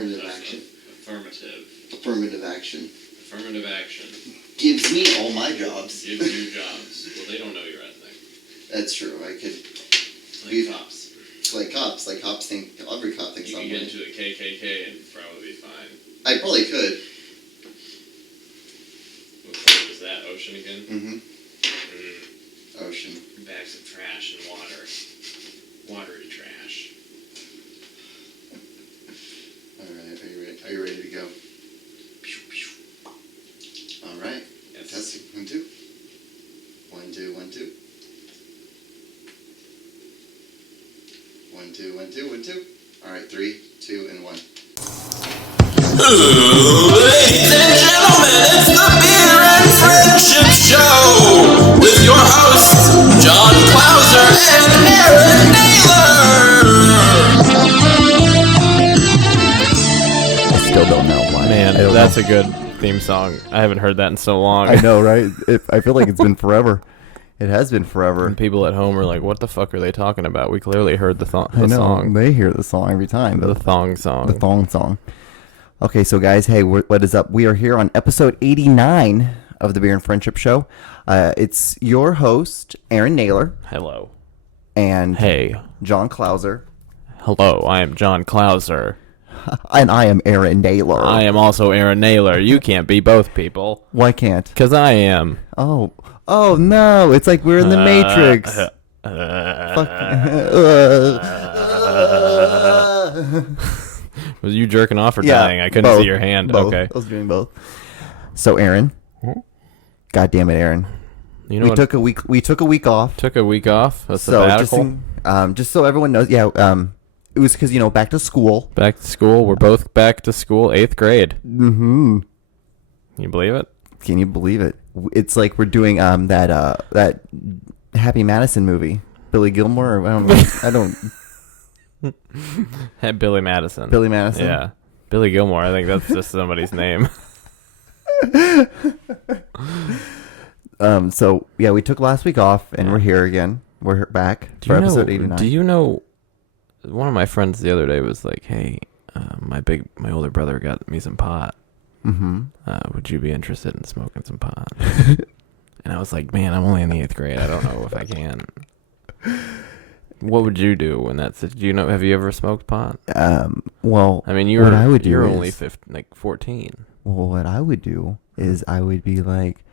Affirmative action. Affirmative action. Affirmative action. Gives me all my jobs. Gives you jobs. Well, they don't know your ethnic. That's true. I could... Like cops. Like cops. Like cops think... Every cop thinks I'm You could get into the KKK and probably be fine. I probably could. What color was that? Ocean again? Mm-hmm. Ocean. Bags of trash and water. Watery trash. Alright, are you ready to go? Alright. Yes. Testing. 1, 2. 1, 2, 1, 2. 1, 2, 1, 2, 1, 2. Alright, 3, 2, and 1. Ladies and gentlemen, it's the Beer and Friendship Show with your hosts, John Clauser and Aaron Naylor. I still don't know why. Man, that's a good theme song. I haven't heard that in so long. I know, right? I feel like it's been forever. It has been forever. And people at home are like, what the fuck are they talking about? We clearly heard the song. They hear the song every time. The thong song. The thong song. Okay, so guys, hey, what is up? We are here on episode 89 of the Beer and Friendship Show. It's your host, Aaron Naylor. Hello. And hey, John Clauser. Hello, I am John Clauser. And I am Aaron Naylor. I am also Aaron Naylor. You can't be both people. Why can't? Because I am. Oh no, it's like we're in the Matrix. Was you jerking off or dying? I couldn't see your hand. Both. Okay. I was doing both. So Aaron, God damn it, Aaron. You know we took a week off. Took a week off. A sabbatical. Just so everyone knows, it was because back to school. Back to school. We're both back to school. 8th grade. Mm-hmm. Can you believe it? Can you believe it? It's like we're doing that Happy Madison movie, Billy Gilmore. Or I don't. Billy Madison. Billy Madison. Yeah, Billy Gilmore. I think that's just somebody's name. So yeah, we took last week off, and we're here again. We're back for episode 89. Do you know? One of my friends the other day was like, "Hey, my older brother got me some pot. Mm-hmm. Would you be interested in smoking some pot?" And I was like, "Man, I'm only in the 8th grade. I don't know if I can." What would you do when that's? Do you know? Have you ever smoked pot? Well, I mean, you're only 14. Well, what I would do is I would be like,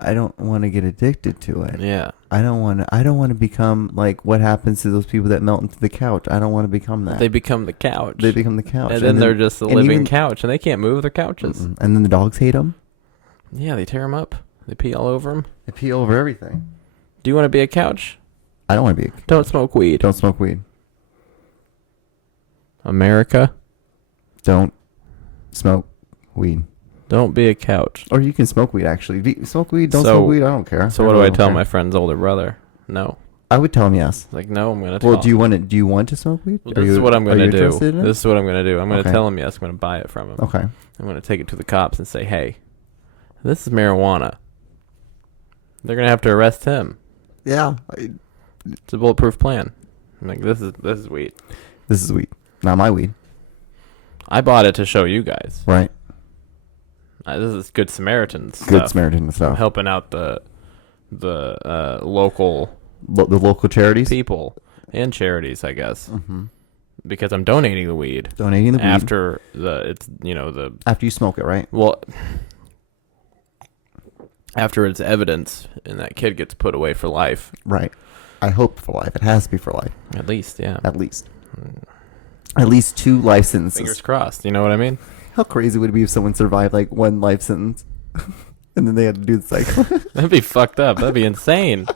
I don't want to get addicted to it. Yeah. I don't want to become like what happens to those people that melt into the couch. I don't want to become that. They become the couch. And then they're just a living couch, and they can't move their couches. And then the dogs hate them. Yeah, they tear them up. They pee all over them. They pee over everything. Do you want to be a couch? I don't want to be. Don't smoke weed. Don't smoke weed. America. Don't smoke weed. Don't be a couch. Or you can smoke weed, actually. Smoke weed, don't smoke weed, I don't care. So what do I tell my friend's older brother? No. I would tell him yes. Like, no, I'm going to Well, do you want to smoke weed? Well, this is what I'm going to do. This is what I'm going to do. I'm going to tell him yes. I'm going to buy it from him. Okay. I'm going to take it to the cops and say, hey, this is marijuana. They're going to have to arrest him. Yeah. It's a bulletproof plan. I'm like, this is weed. This is weed. Not my weed. I bought it to show you guys. Right. This is Good Samaritan stuff. Good Samaritan stuff. I'm helping out the local... The local charities? People. And charities, I guess. Mm-hmm. Because I'm donating the weed. After After you smoke it, right? Well... After it's evidence and that kid gets put away for life. Right. I hope for life. It has to be for life. At least, yeah. At least 2 life sentences. Fingers crossed. You know what I mean? How crazy would it be if someone survived like 1 life sentence and then they had to do the cycle? That'd be fucked up. That'd be insane.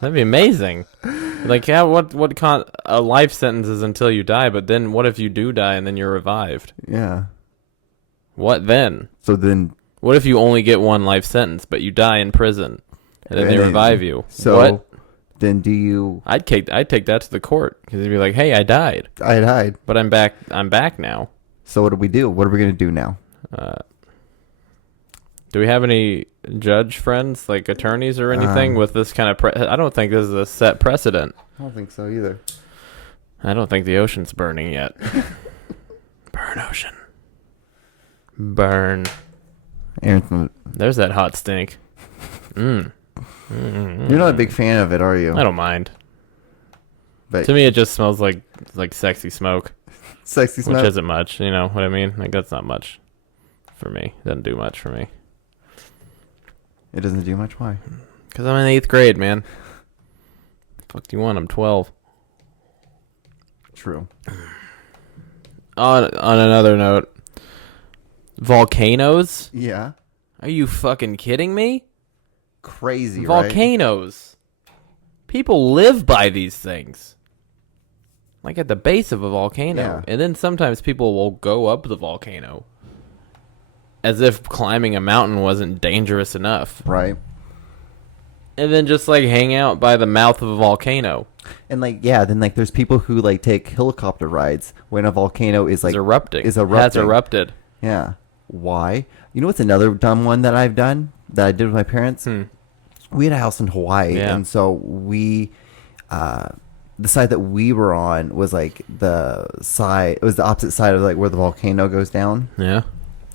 That'd be amazing. Like, yeah, a life sentence is until you die, but then what if you do die and then you're revived? Yeah. What then? So then... What if you only get 1 life sentence, but you die in prison, and then they revive you? So what? Then do you... I'd take that to the court, because they'd be like, hey, I died. But I'm back now. So what do we do? What are we going to do now? Do we have any judge friends, like attorneys or anything, with this kind of... I don't think this is a set precedent. I don't think so either. I don't think the ocean's burning yet. Burn ocean. Burn. Aaron's There's that hot stink. You're not a big fan of it, are you? I don't mind. But To me, it just smells like sexy smoke, sexy smoke. which isn't much. You know what I mean? Like that's not much for me. Doesn't do much for me. It doesn't do much. Why? Because I'm in 8th grade, man. Fuck do you want? I'm 12. True. On another note, volcanoes? Yeah. Are you fucking kidding me? Crazy, right? Volcanoes. People live by these things. Like at the base of a volcano. Yeah. And then sometimes people will go up the volcano as if climbing a mountain wasn't dangerous enough. Right. And then just like hang out by the mouth of a volcano. And like, yeah, then like there's people who like take helicopter rides when a volcano is like It's erupting. Is erupting. Has erupted. Yeah. Why? You know what's another dumb one that I've done that I did with my parents? We had a house in Hawaii, Yeah. and so we, the side that we were on was like it was the opposite side of like where the volcano goes down. Yeah.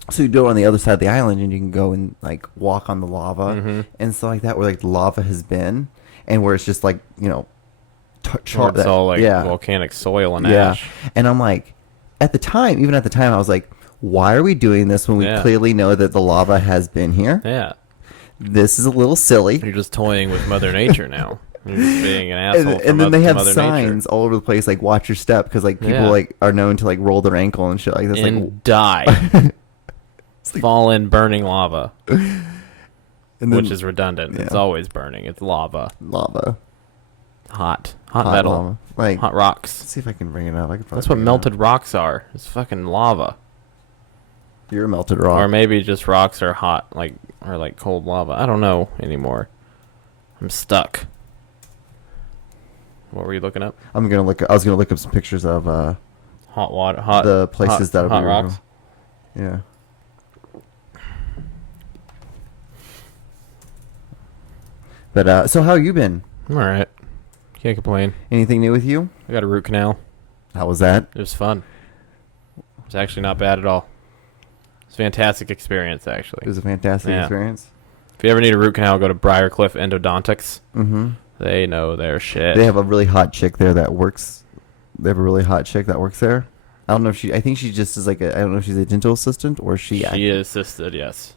So you do it on the other side of the island, and you can go and like walk on the lava and stuff like that, where like the lava has been, and where it's just like It's all like volcanic soil and ash. And I'm like, even at the time, I was like, why are we doing this when we clearly know that the lava has been here? Yeah. This is a little silly. You're just toying with Mother Nature now. You're just being an asshole. And then they have Mother signs all over the place, like watch your step, because like people like are known to like roll their ankle and shit like this. And like die. Fall in burning lava. and then, Which is redundant. It's always burning. It's lava. lava, Hot metal. lava. Like Hot rocks. let's see if I can bring it up. That's what melted rocks are. It's fucking lava. You're a melted rock. Or maybe just rocks are hot, or like cold lava. I don't know anymore. I'm stuck. What were you looking up? I was gonna look up some pictures of Hot water. the places that hot we rocks. Yeah. But so how you been? I'm all right. Can't complain. Anything new with you? I got a root canal. How was that? It was fun. It was actually not bad at all. It's a fantastic experience, actually. It was a fantastic experience. If you ever need a root canal, go to Briarcliff Endodontics. Mm-hmm. They know their shit. They have a really hot chick there that works. They have a really hot chick that works there. I don't know if I think she just is like I don't know if she's a dental assistant or she is assisted, yes.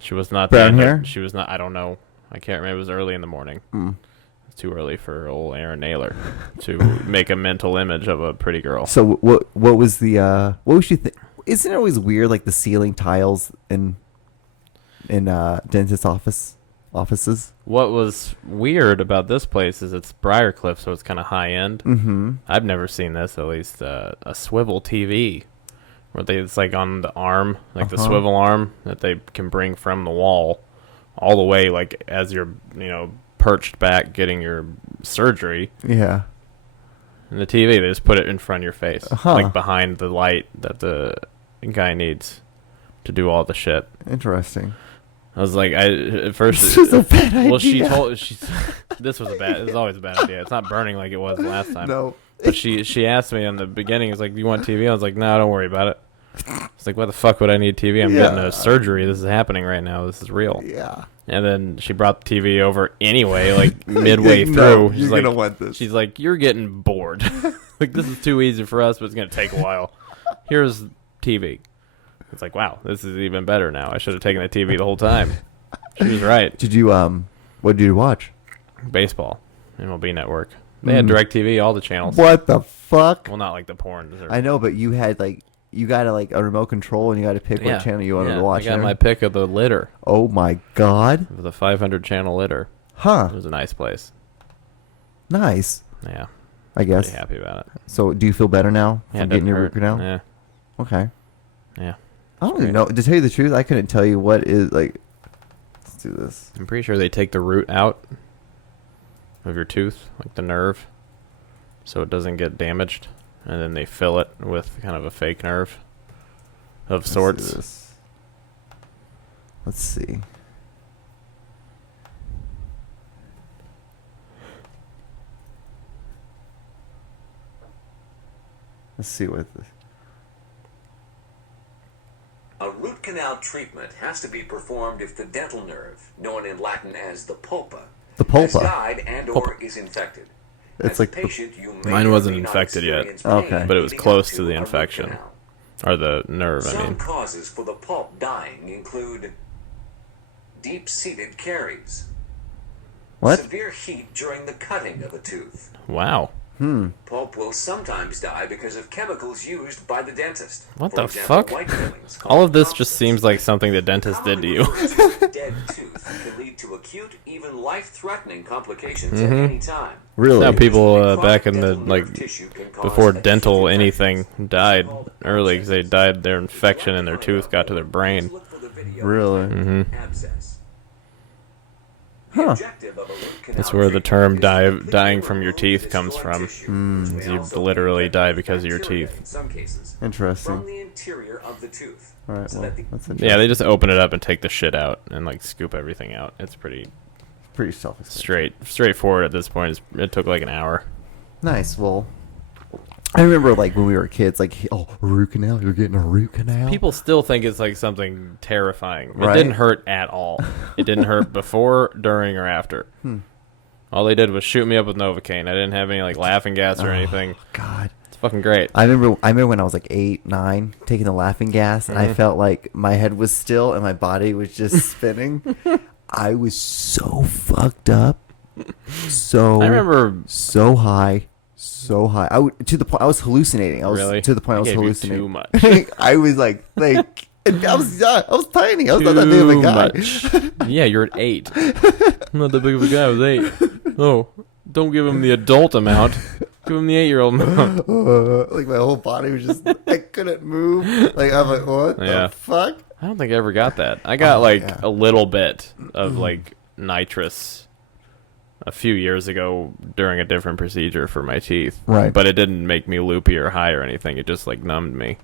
She was not brown there. hair? She was not. I don't know. I can't remember. It was early in the morning. It's too early for old Aaron Naylor to make a mental image of a pretty girl. So what was the what was she isn't it always weird like the ceiling tiles in dentist offices? What was weird about this place is it's Briarcliff, so it's kind of high end. Mm-hmm. I've never seen this, at least a swivel TV, where it's like on the arm, like the swivel arm that they can bring from the wall all the way, like as you're perched back getting your surgery. Yeah. And the TV, they just put it in front of your face, like behind the light that the guy needs to do all the shit. Interesting. I was like, at first, this was a bad idea. Well, this was always a bad idea. It's not burning like it was last time. No. But she asked me in the beginning, it's like, do you want TV? I was like, no, don't worry about it. It's like, what the fuck would I need TV? I'm getting a surgery. This is happening right now. This is real. Yeah. And then she brought the TV over anyway, like midway through. You're gonna want this. She's like, you're getting bored. Like, this is too easy for us, but it's gonna take a while. Here's TV. It's like, wow, this is even better now. I should have taken the TV the whole time. She was right. Did you what did you watch? Baseball, MLB Network. They had DirecTV, all the channels. What the fuck? Well, not like the porn. I know, but you had you got a remote control and you got to pick what channel you wanted to watch. I got my pick of the litter. Oh my god. Of the 500 channel litter. Huh. It was a nice place. Nice. Yeah. I guess. Pretty happy about it. So, do you feel better now Yeah, from getting your root canal? Yeah. Okay. Yeah. I don't even know. To tell you the truth, I couldn't tell you what is like. Let's do this. I'm pretty sure they take the root out of your tooth, like the nerve, so it doesn't get damaged, and then they fill it with kind of a fake nerve of sorts. Let's see. Let's see what this. root canal treatment has to be performed if the dental nerve, known in Latin as the pulpa, The has pulpa. died and/or is infected. It's As a like the- patient, you may Mine or wasn't may not infected yet. experience Okay. pain But it was leading up close to the a root infection. canal. Or the nerve, I Some mean. causes for the pulp dying include deep-seated caries, What? severe heat during the cutting of a tooth. Wow. Pulp will sometimes die because of chemicals used by the dentist. What For the example, fuck? white fillings All called of this just toxins. seems like something the dentist did to you. Commonly referred to as dead tooth can lead to acute, even life-threatening complications at any time. Really? Now people Chronic back in the, dental like, nerve tissue can cause before acute dental infections. anything died early because they died, their infection in their tooth got to their brain. Look for the video Really? Mm-hmm. abscess. Huh. The objective of a root canal That's where the treatment term is to completely dying from your remove teeth the comes destroyed from. tissue, which may You also literally be die infected because of your bacteria teeth. in some cases, from Interesting. the interior of the tooth. All right. so Well, that the that's interesting. Yeah, they just open it up and take the shit out and like scoop everything out. It's pretty Pretty self-explanatory. straightforward at this point. It took like an hour. Nice. Well, I remember like when we were kids, like, oh, root canal. You're getting a root canal. People still think it's like something terrifying. It Right? didn't hurt at all. It didn't hurt before, during, or after. All they did was shoot me up with Novocaine. I didn't have any like laughing gas or anything. God. It's fucking great. I remember when I was like 8, 9, taking the laughing gas, and I felt like my head was still and my body was just spinning. I was so fucked up, I remember so high, so high. To the point I was hallucinating. I was Really? to the point I was gave you hallucinating too much. I was like and I was tiny. I was not that big of a guy. much. Yeah, you're at 8. I'm not that big of a guy. I was 8. Oh, don't give him the adult amount. Give him the 8-year-old amount. Like my whole body was just I couldn't move. Like I'm like, what Yeah. the fuck? I don't think I ever got that. I got yeah. a little bit of like nitrous a few years ago during a different procedure for my teeth. Right. But it didn't make me loopy or high or anything. It just like numbed me.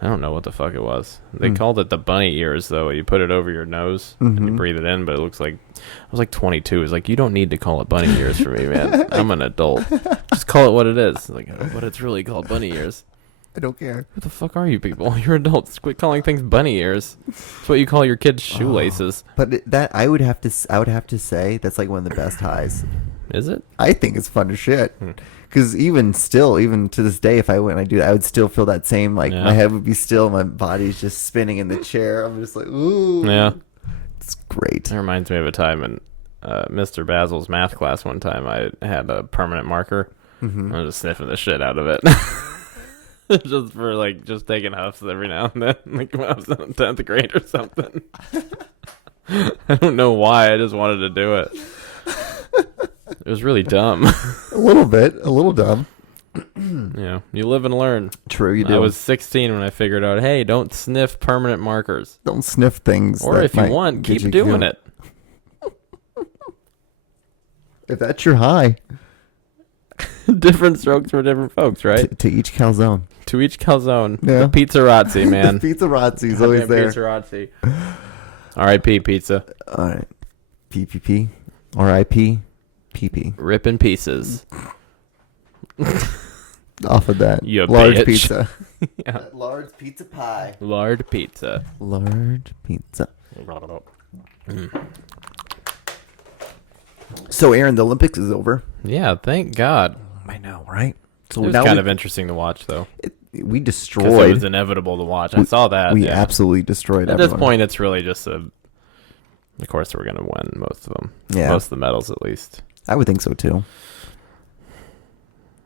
I don't know what the fuck it was. They called it the bunny ears though. You put it over your nose and you breathe it in, but it looks like I was like 22. It's like you don't need to call it bunny ears for me, man. I'm an adult. Just call it what it is. Like, but it's really called bunny ears. I don't care. What the fuck are you people? You're adults. Quit calling things bunny ears. It's what you call your kids' shoelaces. But that I would have to say that's like one of the best highs. Is it? I think it's fun as shit. Because even to this day, if I went and I do that, I would still feel that same, like, Yeah. my head would be still, my body's just spinning in the chair. I'm just like, ooh. Yeah. It's great. That reminds me of a time in Mr. Basil's math class one time. I had a permanent marker. I was just sniffing the shit out of it. Just for, like, just taking huffs every now and then. Like, when I was in 10th grade or something. I don't know why. I just wanted to do it. It was really dumb. A little bit. A little dumb. Yeah, you live and learn. True, you do. I was 16 when I figured out, hey, don't sniff permanent markers. Don't sniff things. Or that if you might want, get keep you doing killed. it. If that's your high, Different strokes for different folks, right? to each calzone. To each calzone. Yeah. The pizzarazzi, man. Pizza Razzi's always Goddamn there. Pizzarazzi. R.I.P. pizza. All right. PPP. R.I.P. PP. Rip in pieces. Off of that. You large bitch. pizza. Yeah. Large pizza pie. Lard pizza. Large pizza. So, Aaron, the Olympics is over. Yeah, thank God. I know, right? So It was now kind of interesting to watch, though. we Because it destroyed. was inevitable to watch. I saw that. We yeah. absolutely destroyed At everyone. this point, it's really just a... Of course, we're going to win most of them. Yeah. Most of the medals, at least. I would think so, too.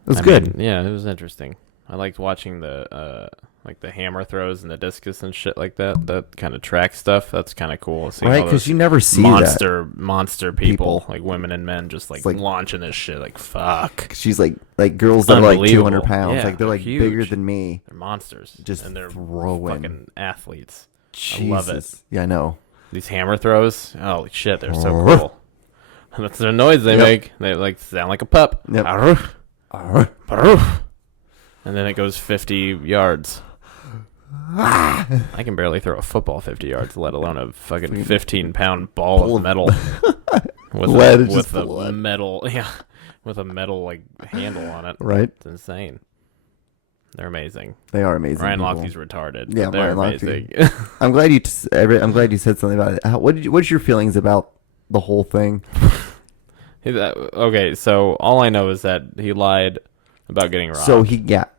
It was I good. mean, yeah, it was interesting. I liked watching the like the hammer throws and the discus and shit like that. That kind of track stuff. That's kind of cool. Seeing Right? all Because those you never see that. monster people, People. like women and men, just like, like- launching this shit. Like fuck, She's like girls that are like Unbelievable. 200 pounds. Yeah, like they're like huge. bigger than me. they're monsters. Just and they're throwing. fucking athletes. Jesus. I love it. Yeah, I know. These hammer throws. Holy shit, they're so cool. And that's the noise they Yep. make. They like sound like a pup. Yep. And then it goes 50 yards. I can barely throw a football 50 yards, let alone a fucking 15-pound ball of metal with Lead, a, it's just with full a of lead. metal, yeah, with a metal like handle on it. Right? It's insane. They're amazing. They are amazing. Ryan people. Lochte's retarded. Yeah, but they're Ryan Lochte. amazing. I'm glad you said something about it. What's your feelings about the whole thing? Okay, so all I know is that he lied about getting robbed.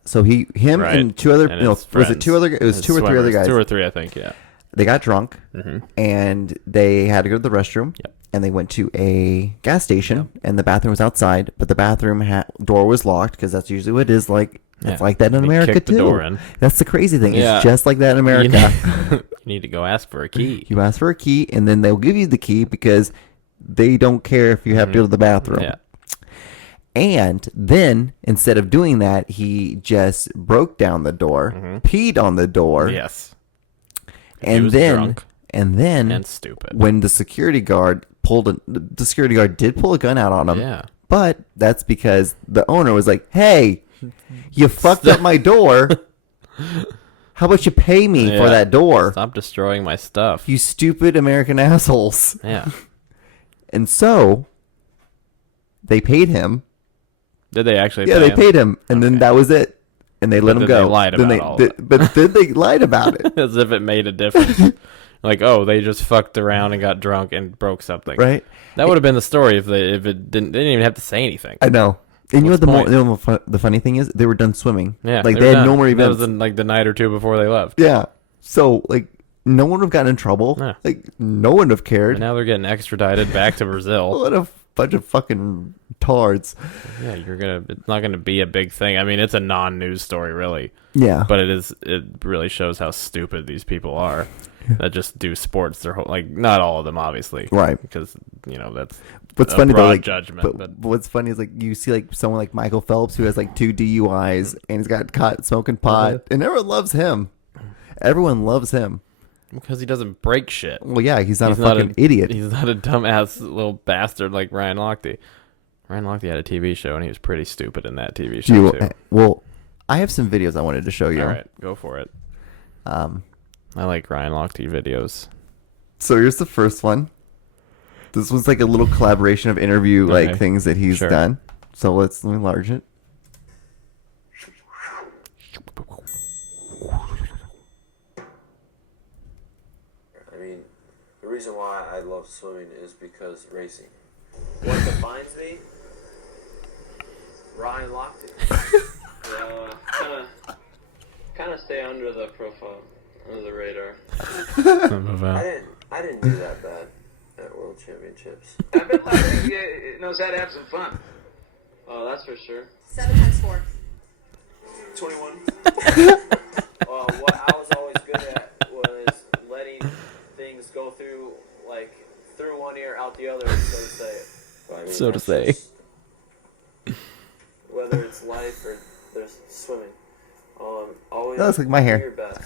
So him Right. and two other, And no, his was it two other? It was his two or three other swimmers. guys. 2 or 3, I think. Yeah. They got drunk and they had to go to the restroom. Yep. And they went to a gas station and the bathroom was outside, but the bathroom door was locked because that's usually what it is like. It's Yeah. like that in They America kicked the too. door in. That's the crazy thing. Yeah. It's just like that in America. You need to go ask for a key. You ask for a key and then they'll give you the key because they don't care if you have to go to the bathroom. Yeah. And then instead of doing that, he just broke down the door, peed on the door. Yes. He And was then drunk and stupid. when the security guard the security guard did pull a gun out on him. Yeah. But that's because the owner was like, "Hey, you fucked up my door. How about you pay me for Yeah. that door? Stop destroying my stuff. You stupid American assholes." Yeah. And so they paid him. Did they actually? Yeah, pay they him? paid him, and then that was it. And they let him then go. they lied Then about all of it. But then they lied about it, As if it made a difference. Like, oh, they just fucked around and got drunk and broke something. right? That would have been the story if it didn't. They didn't even have to say anything. I know. And you know What's what the the funny thing is? They were done swimming. Yeah, like were they had done. no more That events. was like the night or two before they left. Yeah. So like no one would have gotten in trouble. Yeah. Like no one would have And cared. now they're getting extradited back to Brazil. What a bunch of fucking tards. Yeah, it's not gonna be a big thing. I mean, it's a non-news story, really. Yeah. But it really shows how stupid these people are that just do sports their whole, like, not all of them, obviously. Right. Because, that's What's a funny though, broad like, judgment. but what's funny is like you see like someone like Michael Phelps who has like 2 DUIs and he's got caught smoking pot, and everyone loves him. Everyone loves him. because he doesn't break shit. Well, yeah, he's not He's a fucking idiot. He's not a dumbass little bastard like Ryan Lochte. Ryan Lochte had a TV show, and he was pretty stupid in that TV show, too. Well, I have some videos I wanted to show you. All right, go for it. I like Ryan Lochte videos. So here's the first one. This was like a little collaboration of interview like Okay. things that he's Sure. done. So let me enlarge it. I mean, the reason why I love swimming is because racing. What defines me? Ryan Lochte. Kind of stay under the profile, under the radar. I didn't do that bad at World Championships. I bet Lochte knows how to have some fun. Oh, that's for sure. 7 times 4. 21. What I was always good at was letting things go through one ear, out the other, so to say. I mean, So to that's say. just- whether it's life or there's swimming. Always That looks like my hair. do your best.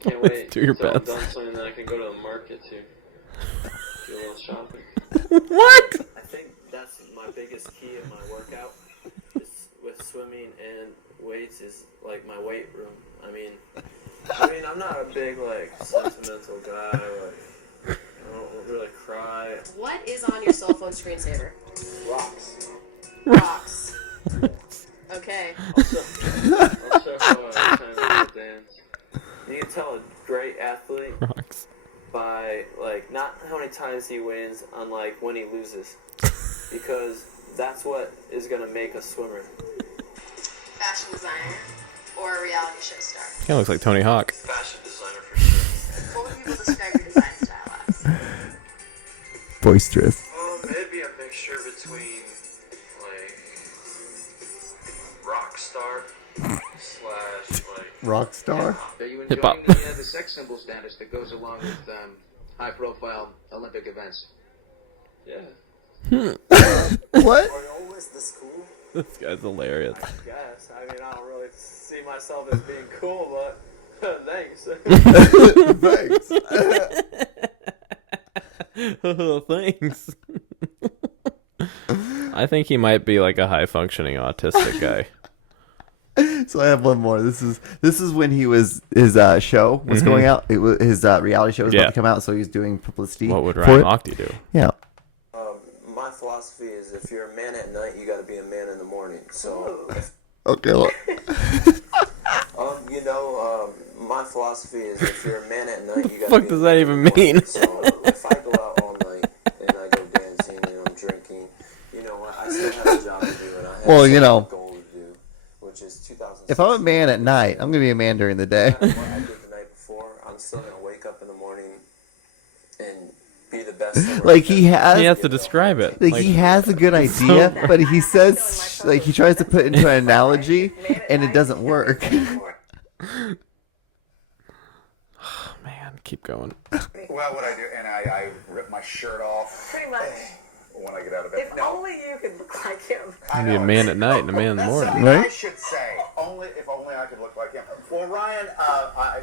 Can't wait Do your until I'm best. done swimming, then I can go to the market to do a little shopping. I think that's my biggest key in my workout is with swimming and weights is like my weight room. I mean I'm not a big sentimental guy. I don't really cry. What is on your cell phone screensaver? Rocks. Rocks. Okay. I'll show how I time to dance. You can tell a great athlete Rocks. by not how many times he wins on when he loses, because that's what is gonna make a swimmer. Fashion designer or a reality show star? Kind of looks like Tony Hawk. Fashion designer for sure. What would people describe your design style as? Boisterous. Maybe a mixture between rock star slash Rock star. Are you Hip-hop. enjoying the sex symbol status that goes along with high-profile Olympic events? Yeah. What? Are you always this cool? This guy's hilarious. I guess. I mean, I don't really see myself as being cool, but thanks. Thanks. I think he might be like a high-functioning autistic guy. So I have one more. This is when he was his show was going out. It was his reality show was about Yeah. to come out, so he's doing publicity. What would for Ryan it. Lochte do? Yeah. My philosophy is if you're a man at night, you got to be a man in the morning. So Okay. Look. because if you're a man at night, you gotta fuck be does a that man even in the morning. mean? So if I go out all night and I go dancing and I'm drinking, you know what? I still have a job to do, and I have Well, you know, a goal to do, which is 2000. if I'm a man at night, I'm gonna be a man during the day. No matter what I did the night before, I'm still gonna wake up in the morning and be the best. Like he He has has to describe it. Like he has a good idea, but he says like he tries to put it into an analogy, and it doesn't work. Man, keep going. Well, what I do, and I rip my shirt off Pretty much. when I get out of bed. If only you could look like him. You be a man at night and a man in the That's morning. something Right? I should say. If only I could look like him. Well, Ryan,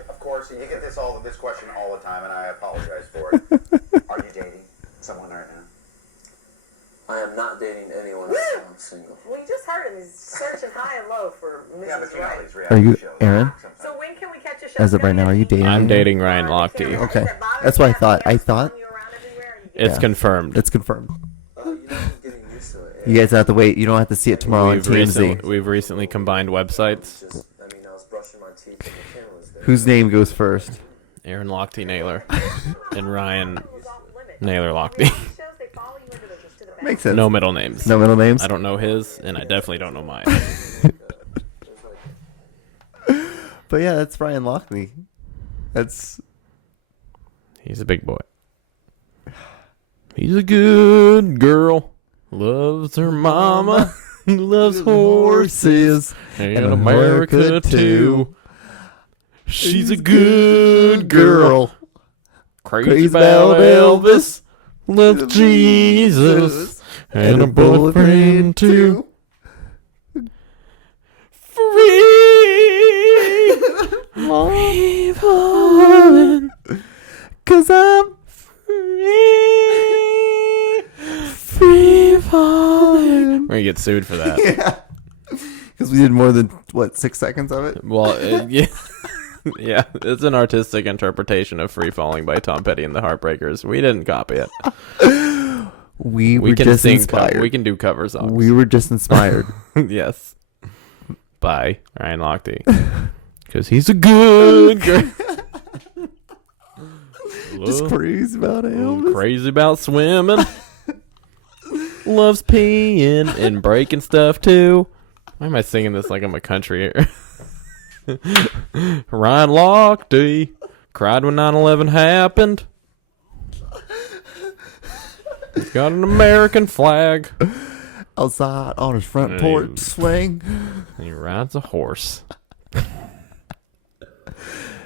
of course, you get this question all the time, and I apologize for it. Are you dating someone right now? I am not dating anyone right now. I'm single. Well, you just heard him. He's searching high and low for Yeah, but Mrs. you know Right. these Are reality you, shows. Aaron? So when can we catch a show? As of right now, are you dating? I'm him? dating Ryan Lochte. Okay, that's what I thought. I thought It's Yeah. confirmed. it's confirmed. You know, I'm getting used to it. You guys don't have to wait. You don't have to see it tomorrow on TMZ. We've recently combined websites. I was brushing my teeth and the camera was there. Whose name goes first? Aaron Lochte Naylor and Ryan Naylor Lochte. Makes sense. No middle names. No middle names. I don't know his, and I definitely don't know mine. But yeah, that's Ryan Lochte. That's He's a big boy. He's a good girl. Loves her mama. Loves horses. And America too. She's a good girl. Crazy about Elvis. Loves Jesus. And a boyfriend too. Free. Free falling. 'cause I'm free falling. We're gonna get sued for that. yeah. Because we did more than 6 seconds of it. Well, yeah, yeah, it's an artistic interpretation of "Free Falling" by Tom Petty and the Heartbreakers. We didn't copy it. We were can just sing. inspired. We can do cover songs. We were just inspired. Yes. By Ryan Lochte, because he's a good girl. Just crazy about Elvis. Crazy about swimming. Loves peeing and breaking stuff too. Why am I singing this like I'm a country? Ryan Lochte cried when 9/11 happened. He's got an American flag. Outside on his front And porch swing. He rides a horse.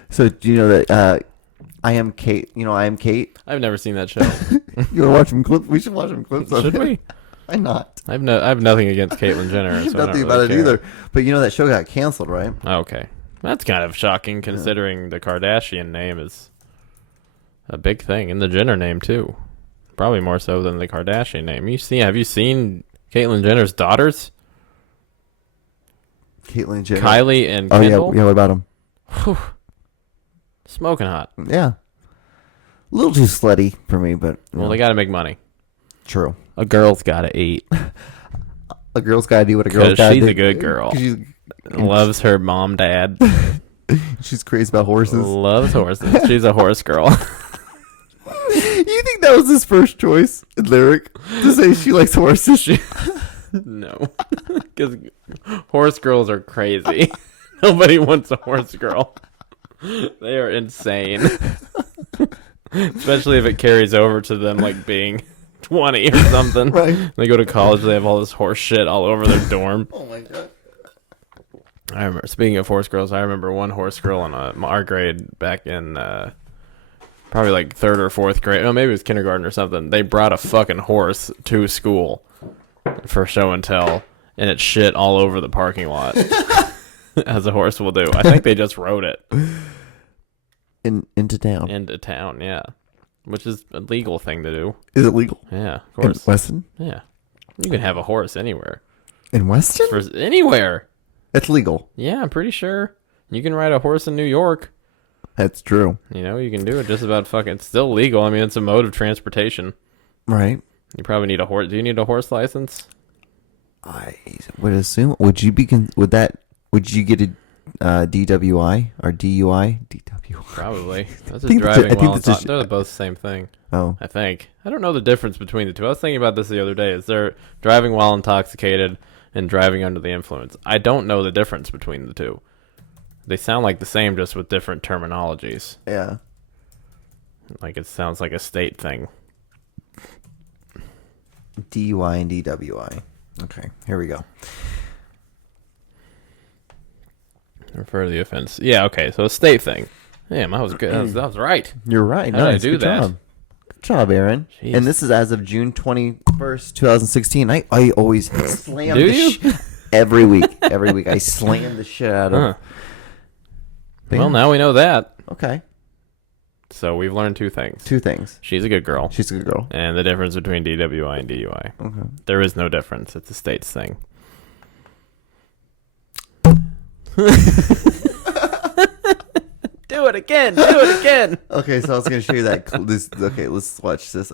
So do you know that I Am Kate? You know I Am Kate? I've never seen that show. You want to watch some clips? We should watch some clips of Should it. we? Why not? I have nothing against Caitlyn Jenner. So Nothing about it either. But you know that show got canceled, right? Okay. That's kind of shocking considering the Kardashian name is a big thing. And the Jenner name, too. Probably more so than the Kardashian name. Have you seen Caitlyn Jenner's daughters? Caitlyn Jenner. Kylie and Oh, Kendall? yeah, what about them? Smoking hot. Yeah. A little too slutty for me, but... Well, they got to make money. True. A girl's got to eat. A girl's got to do what a girl's got to do. She's a good girl. Loves her mom, dad. She's crazy about horses. Loves horses. She's a horse girl. You think that was his first choice in lyric? To say she likes horses? No. Because horse girls are crazy. Nobody wants a horse girl. They are insane. Especially if it carries over to them like being 20 or something. Right. They go to college, they have all this horse shit all over their dorm. Oh my god. I remember, speaking of horse girls, I remember one horse girl in our grade back in probably like 3rd or 4th grade. No, maybe it was kindergarten or something. They brought a fucking horse to school for show and tell, and it shit all over the parking lot. As a horse will do. I think they just rode it. Into town. Into town, yeah. Which is a legal thing to do. Is it legal? Yeah, of course. In Weston? Yeah. You can have a horse anywhere. In Weston? Anywhere. It's legal. Yeah, I'm pretty sure. You can ride a horse in New York. That's true. You know, you can do it just about fucking... It's still legal. I mean, it's a mode of transportation. Right. You probably need a horse. Do you need a horse license? I would assume... Would you be... Would you get a DWI or DUI? DWI. Probably. That's think just that's driving while that's just- they're both the same thing. Oh. I think. I don't know the difference between the two. I was thinking about this the other day. Is there driving while intoxicated and driving under the influence? I don't know the difference between the two. They sound like the same, just with different terminologies. Yeah. Like it sounds like a state thing. DUI and DWI. Okay, here we go. Refer to the offense. Yeah, okay, so a state thing. Damn, I was good. That was right. You're right. How did I Nice. do Good that? job. Good job, Aaron. Jeez. And this is as of June 21st, 2016. I always slam Do the you? every week. Every week I slam the shit out of. Huh. Well, now we know that. Okay. So we've learned two things. Two things. She's a good girl. She's a good girl. And the difference between DWI and DUI. Okay. There is no difference. It's a states thing. Do it again. Do it again. Okay, so I was going to show you that. Okay, let's watch this.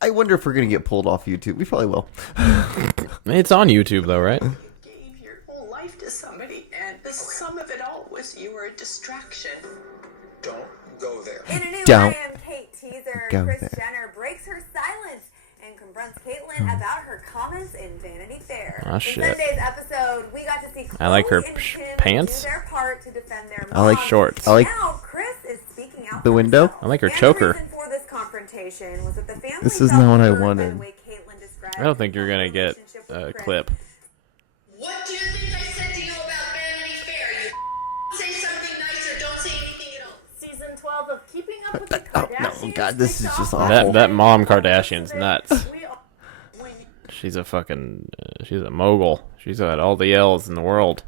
I wonder if we're going to get pulled off YouTube. We probably will. It's on YouTube, though, right? Gave your whole life to somebody, and the sum of it all was you were a distraction. Don't go there. In a new Don't I Am Kate teaser, go Kris there. Jenner breaks her silence and confronts Caitlyn about her comments in Vanity Fair. Ah, in shit. Sunday's episode, we got to see Khloe I like her and Kim pants. do their part to defend their I like mom. shorts. I like Now Kris is speaking out the for window. herself. I like her And choker. The reason for this confrontation was that the family This is felt not what I hurt by wanted. the way Caitlyn described I don't think you're her going to get relationship with a Kris. clip. What do you think I said to you about Vanity Fair? You say something nice or don't say anything at all. Season 12 of Keeping Up with the Oh, Kardashians. no, God, this is just kicked awful. off. That mom Kardashian's nuts. We all- when- She's a fucking... she's a mogul. She's got all the L's in the world.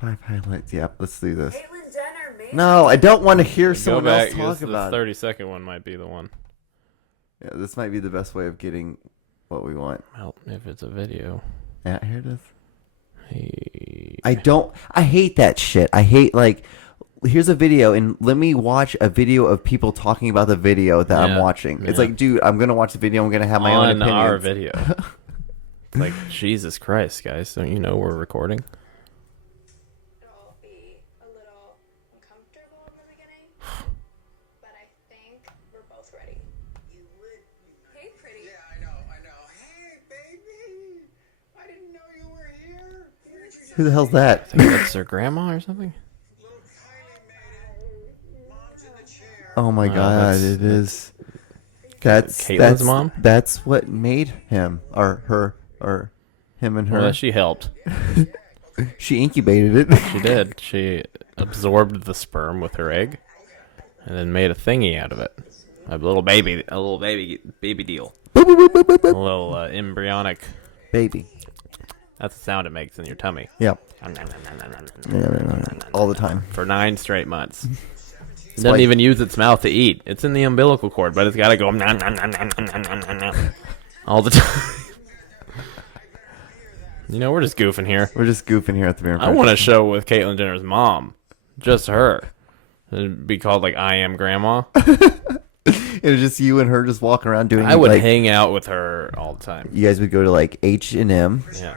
5 highlights. Yep, let's do this. Caitlyn Jenner made No, I don't want to hear Go someone back. else talk The about it. 30-second one might be the one. Yeah, this might be the best way of getting what we want. Well, if it's a video. Yeah, here it is. Hey. I hate that shit. I hate, like, here's a video and let me watch a video of people talking about the video that I'm Yeah, watching. It's yeah. like, dude, I'm going to watch the video. I'm going to have my own On opinion. our video. It's like, Jesus Christ, guys. Don't you know we're recording? It'll be a little uncomfortable in the beginning, but I think we're both ready. You would. Hey, pretty. Yeah, I know. Hey, baby. I didn't know you were here. Who the hell's that? I think that's their grandma or something? Little Kylie made it. Mom's in the chair. Oh my God, that's- it is. That's Caitlin's mom? That's what made him or her or him and her. Well, she helped. She incubated it. She did. She absorbed the sperm with her egg and then made a thingy out of it. A little baby deal. A little embryonic. Baby. That's the sound it makes in your tummy. Yep. All the time. For 9 straight months. It why- doesn't even use its mouth to eat. It's in the umbilical cord, but it's got to go all the time. You know, we're just goofing here. We're just goofing here at the Beer and I want a Friendship. show with Caitlyn Jenner's mom. Just her. It'd be called, like, I Am Grandma. It was just you and her just walking around doing. I would like, hang out with her all the time. You guys would go to like H&M. Yeah.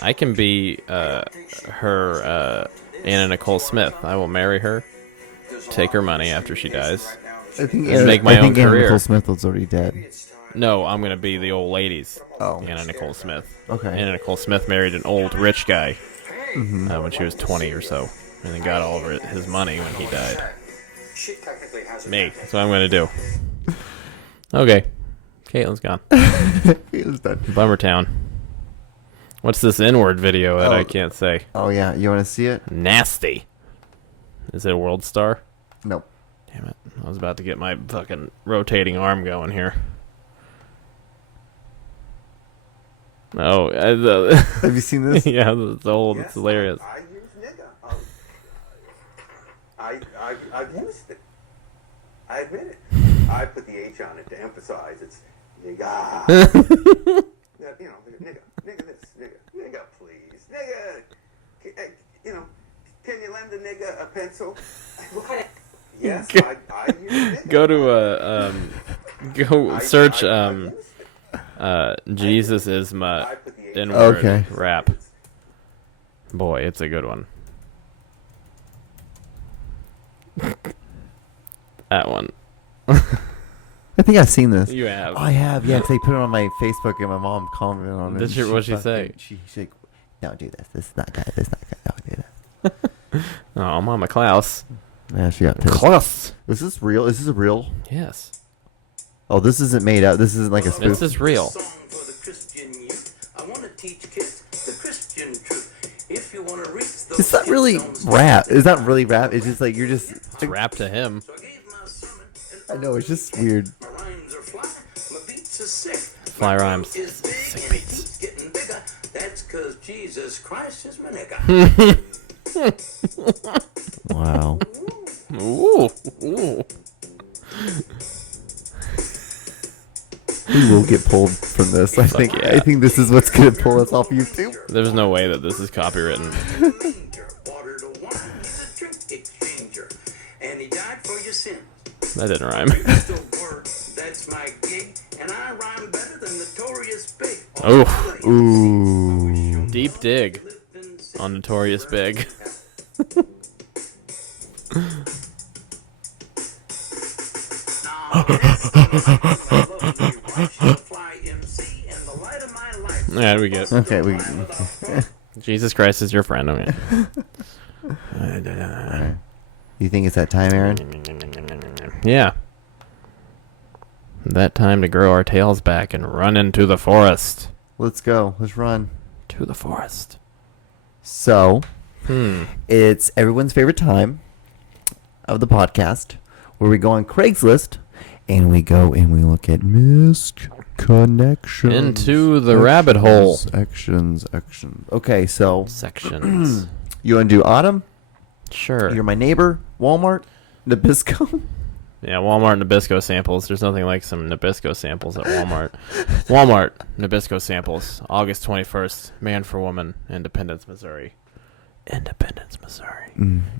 I can be her Anna Nicole Smith. I will marry her, take her money after she dies. I think And make my own Anna career. Nicole Smith was already dead. No, I'm gonna be the old ladies. Oh. Anna Nicole Smith. Okay. Anna Nicole Smith married an old rich guy Mhm. when she was 20 or so, and then got all of his money when he died. She technically has Me. That's what I'm gonna do. Okay. Caitlin's gone. Caitlin's done. Bummer Town. What's this inward video that I can't say? Oh yeah, you want to see it? Nasty. Is it a World Star? Nope. Damn it. I was about to get my fucking rotating arm going here. Oh, Have you seen this? Yeah, it's old. Yes, It's hilarious. I use nigga. I've used it. I admit it. I put the H on it to emphasize it's nigga. That, you know, nigga this, nigga please, nigga. You know, can you lend a nigga a pencil? Yes, I use nigga. Go to go search Jesus is my N-word Okay. rap. Boy, it's a good one. That one. I think I've seen this. You have. Oh, I have. Yeah, 'cause they put it on my Facebook and my mom commented on it. What'd she say? She's like, "Don't do this. This is not good. This is not good. Don't do that." Oh, Mama Klaus. Yeah, she got pissed. Klaus. Is this real? Is this a real? Yes. Oh, this isn't made up. This isn't like a spoof. This is real. I want to teach kids the Christian truth. If you want to reach those Is that really rap? Is that really rap? It's just like you're just. It's rap to him. I know, it's just weird. Fly rhymes. Sick beats. Getting bigger. That's because Jesus Christ is my nigga. Wow. Ooh. Ooh. We will get pulled from this. I think. Yeah. I think this is what's gonna pull us off YouTube. There's no way that this is copywritten. Water to wine. He's a drink exchanger. And he died for your sins. That didn't rhyme. That's my gig. And I rhyme better than Notorious Big. Oh. Ooh. Deep dig on Notorious Big. Yeah, we get. Okay, we. Jesus Christ is your friend. Okay. Right. You think it's that time, Aaron? Yeah. That time to grow our tails back and run into the forest. Let's go. Let's run to the forest. So, it's everyone's favorite time of the podcast, where we go on Craigslist and we go and we look at missed connections into the rabbit hole. Actions. Okay, so sections. You want to do Autumn? Sure. You're my neighbor. Walmart, Nabisco. Yeah, Walmart Nabisco samples. There's nothing like some Nabisco samples at Walmart. Walmart Nabisco samples. August 21st. Man for Woman, Independence, Missouri. Independence, Missouri.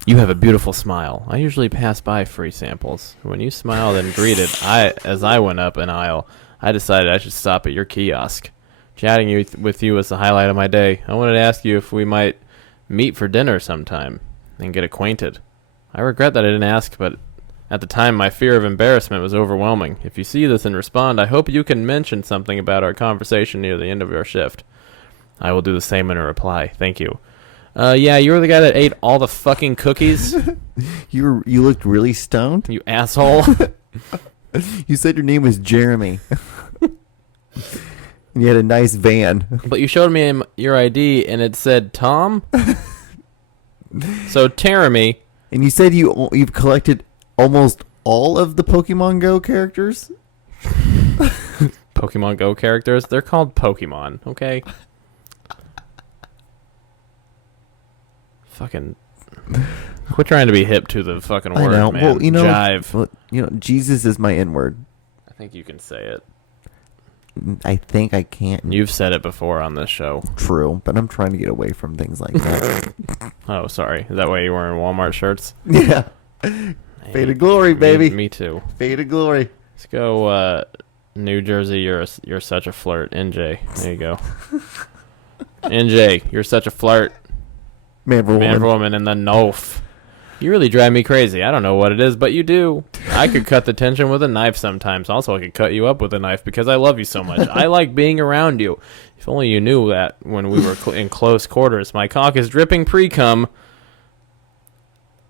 You have a beautiful smile. I usually pass by free samples. When you smiled and greeted, as I went up an aisle, I decided I should stop at your kiosk. Chatting with you was the highlight of my day. I wanted to ask you if we might meet for dinner sometime and get acquainted. I regret that I didn't ask, but at the time my fear of embarrassment was overwhelming. If you see this and respond, I hope you can mention something about our conversation near the end of your shift. I will do the same in a reply. Thank you. Yeah, you were the guy that ate all the fucking cookies. You looked really stoned. You asshole. You said your name was Jeremy. And you had a nice van. But you showed me your ID and it said Tom. So Jeremy. And you said you've collected almost all of the Pokemon Go characters? Pokemon Go characters? They're called Pokemon, okay? Fucking quit trying to be hip to the fucking word, I know. man. Well, Jive. Well, Jesus is my N-word. I think you can say it. I think I can't. You've said it before on this show. True, but I'm trying to get away from things like that. Oh, sorry. Is that why you're wearing Walmart shirts? Yeah. Faded glory, baby. Me too. Faded glory. Let's go, New Jersey. You're such a flirt. NJ. There you go. NJ, you're such a flirt. Man for woman in the Nof. You really drive me crazy. I don't know what it is, but you do. I could cut the tension with a knife sometimes. Also, I could cut you up with a knife because I love you so much. I like being around you. If only you knew that when we were in close quarters. My cock is dripping pre-cum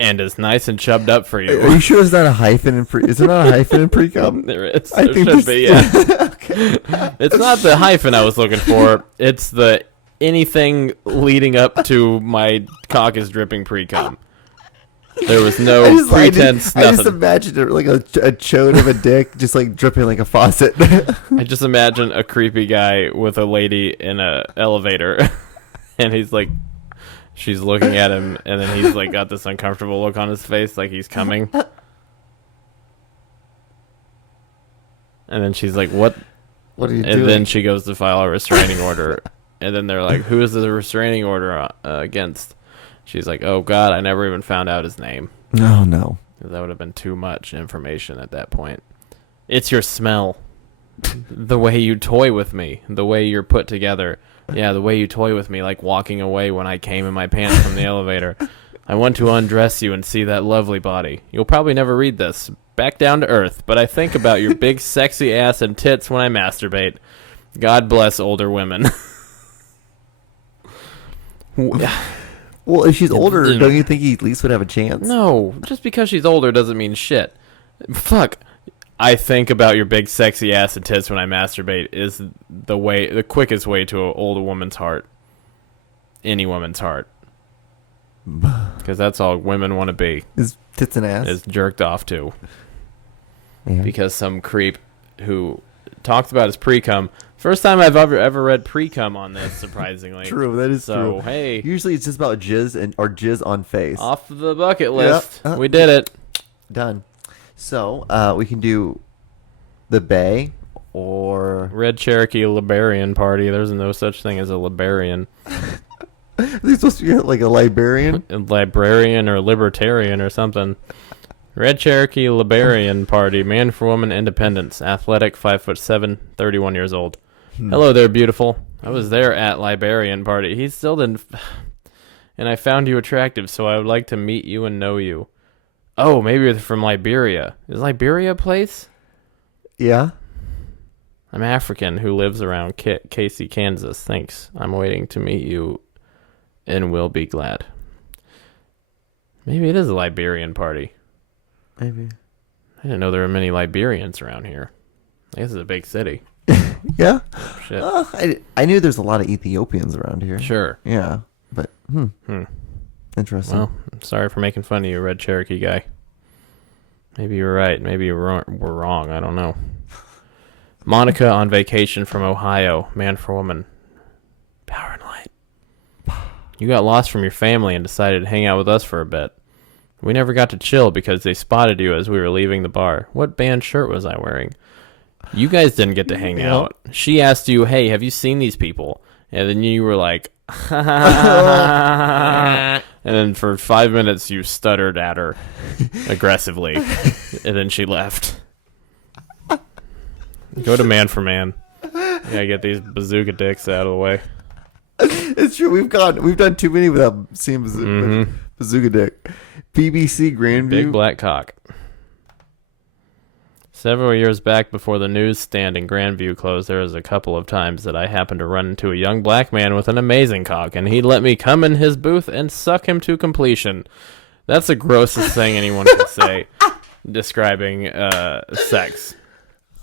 and is nice and chubbed up for you. Are you sure it's not a hyphen in pre? Is there not a hyphen in pre-cum? There is. I There think should be, yeah. Okay. It's not the hyphen I was looking for. It's the anything leading up to my cock is dripping pre-cum. There was no pretense, I just nothing. imagined it like a chode of a dick just like dripping like a faucet. I just imagine a creepy guy with a lady in a elevator, and he's like, she's looking at him, and then he's like got this uncomfortable look on his face, like he's coming. And then she's like, "What? What are you and doing?" then she goes to file a restraining order, and then they're like, "Who is the restraining order against?" She's like, "Oh God, I never even found out his name." Oh no. That would have been too much information at that point. It's your smell. The way you toy with me. The way you're put together. Yeah, the way you toy with me, like walking away when I came in my pants from the elevator. I want to undress you and see that lovely body. You'll probably never read this. Back down to earth, but I think about your big sexy ass and tits when I masturbate. God bless older women. Well, if she's older, don't you think he at least would have a chance? No, just because she's older doesn't mean shit. Fuck. I think about your big sexy ass and tits when I masturbate is the quickest way to an older woman's heart. Any woman's heart. Because that's all women want to be. Is tits and ass? Is jerked off to. Yeah. Because some creep who talks about his pre-cum. First time I've ever read pre-cum on this, surprisingly. True, that is true. So, hey. Usually it's just about jizz or jizz on face. Off the bucket list. Yep. We did it. Done. So, we can do the Bay or... Red Cherokee Liberian Party. There's no such thing as a Liberian. Are they supposed to be like a librarian? A librarian or libertarian or something. Red Cherokee Liberian Party. Man for woman independence. Athletic, 5'7", 31 years old. Hello there, beautiful. I was there at Liberian Party. He still didn't... And I found you attractive, so I would like to meet you and know you. Oh, maybe you're from Liberia. Is Liberia a place? Yeah. I'm African who lives around Casey, Kansas. Thanks. I'm waiting to meet you and will be glad. Maybe it is a Liberian party. Maybe. I didn't know there were many Liberians around here. I guess it's a big city. Yeah? Shit. I knew there's a lot of Ethiopians around here. Sure. Yeah, but interesting. Well, I'm sorry for making fun of you, Red Cherokee guy. Maybe you're right. Maybe we're wrong. I don't know. Monica on vacation from Ohio. Man for woman. Power and light. You got lost from your family and decided to hang out with us for a bit. We never got to chill because they spotted you as we were leaving the bar. What band shirt was I wearing? You guys didn't get to hang out. She asked you, hey, have you seen these people? And then you were like, and then for 5 minutes you stuttered at her aggressively. And then she left. Go to man for man. Yeah, get these bazooka dicks out of the way. It's true. We've done too many without seeing bazooka dick. BBC Grandview. Big black cock. Several years back before the newsstand in Grandview closed, there was a couple of times that I happened to run into a young black man with an amazing cock, and he'd let me come in his booth and suck him to completion. That's the grossest thing anyone can say describing sex.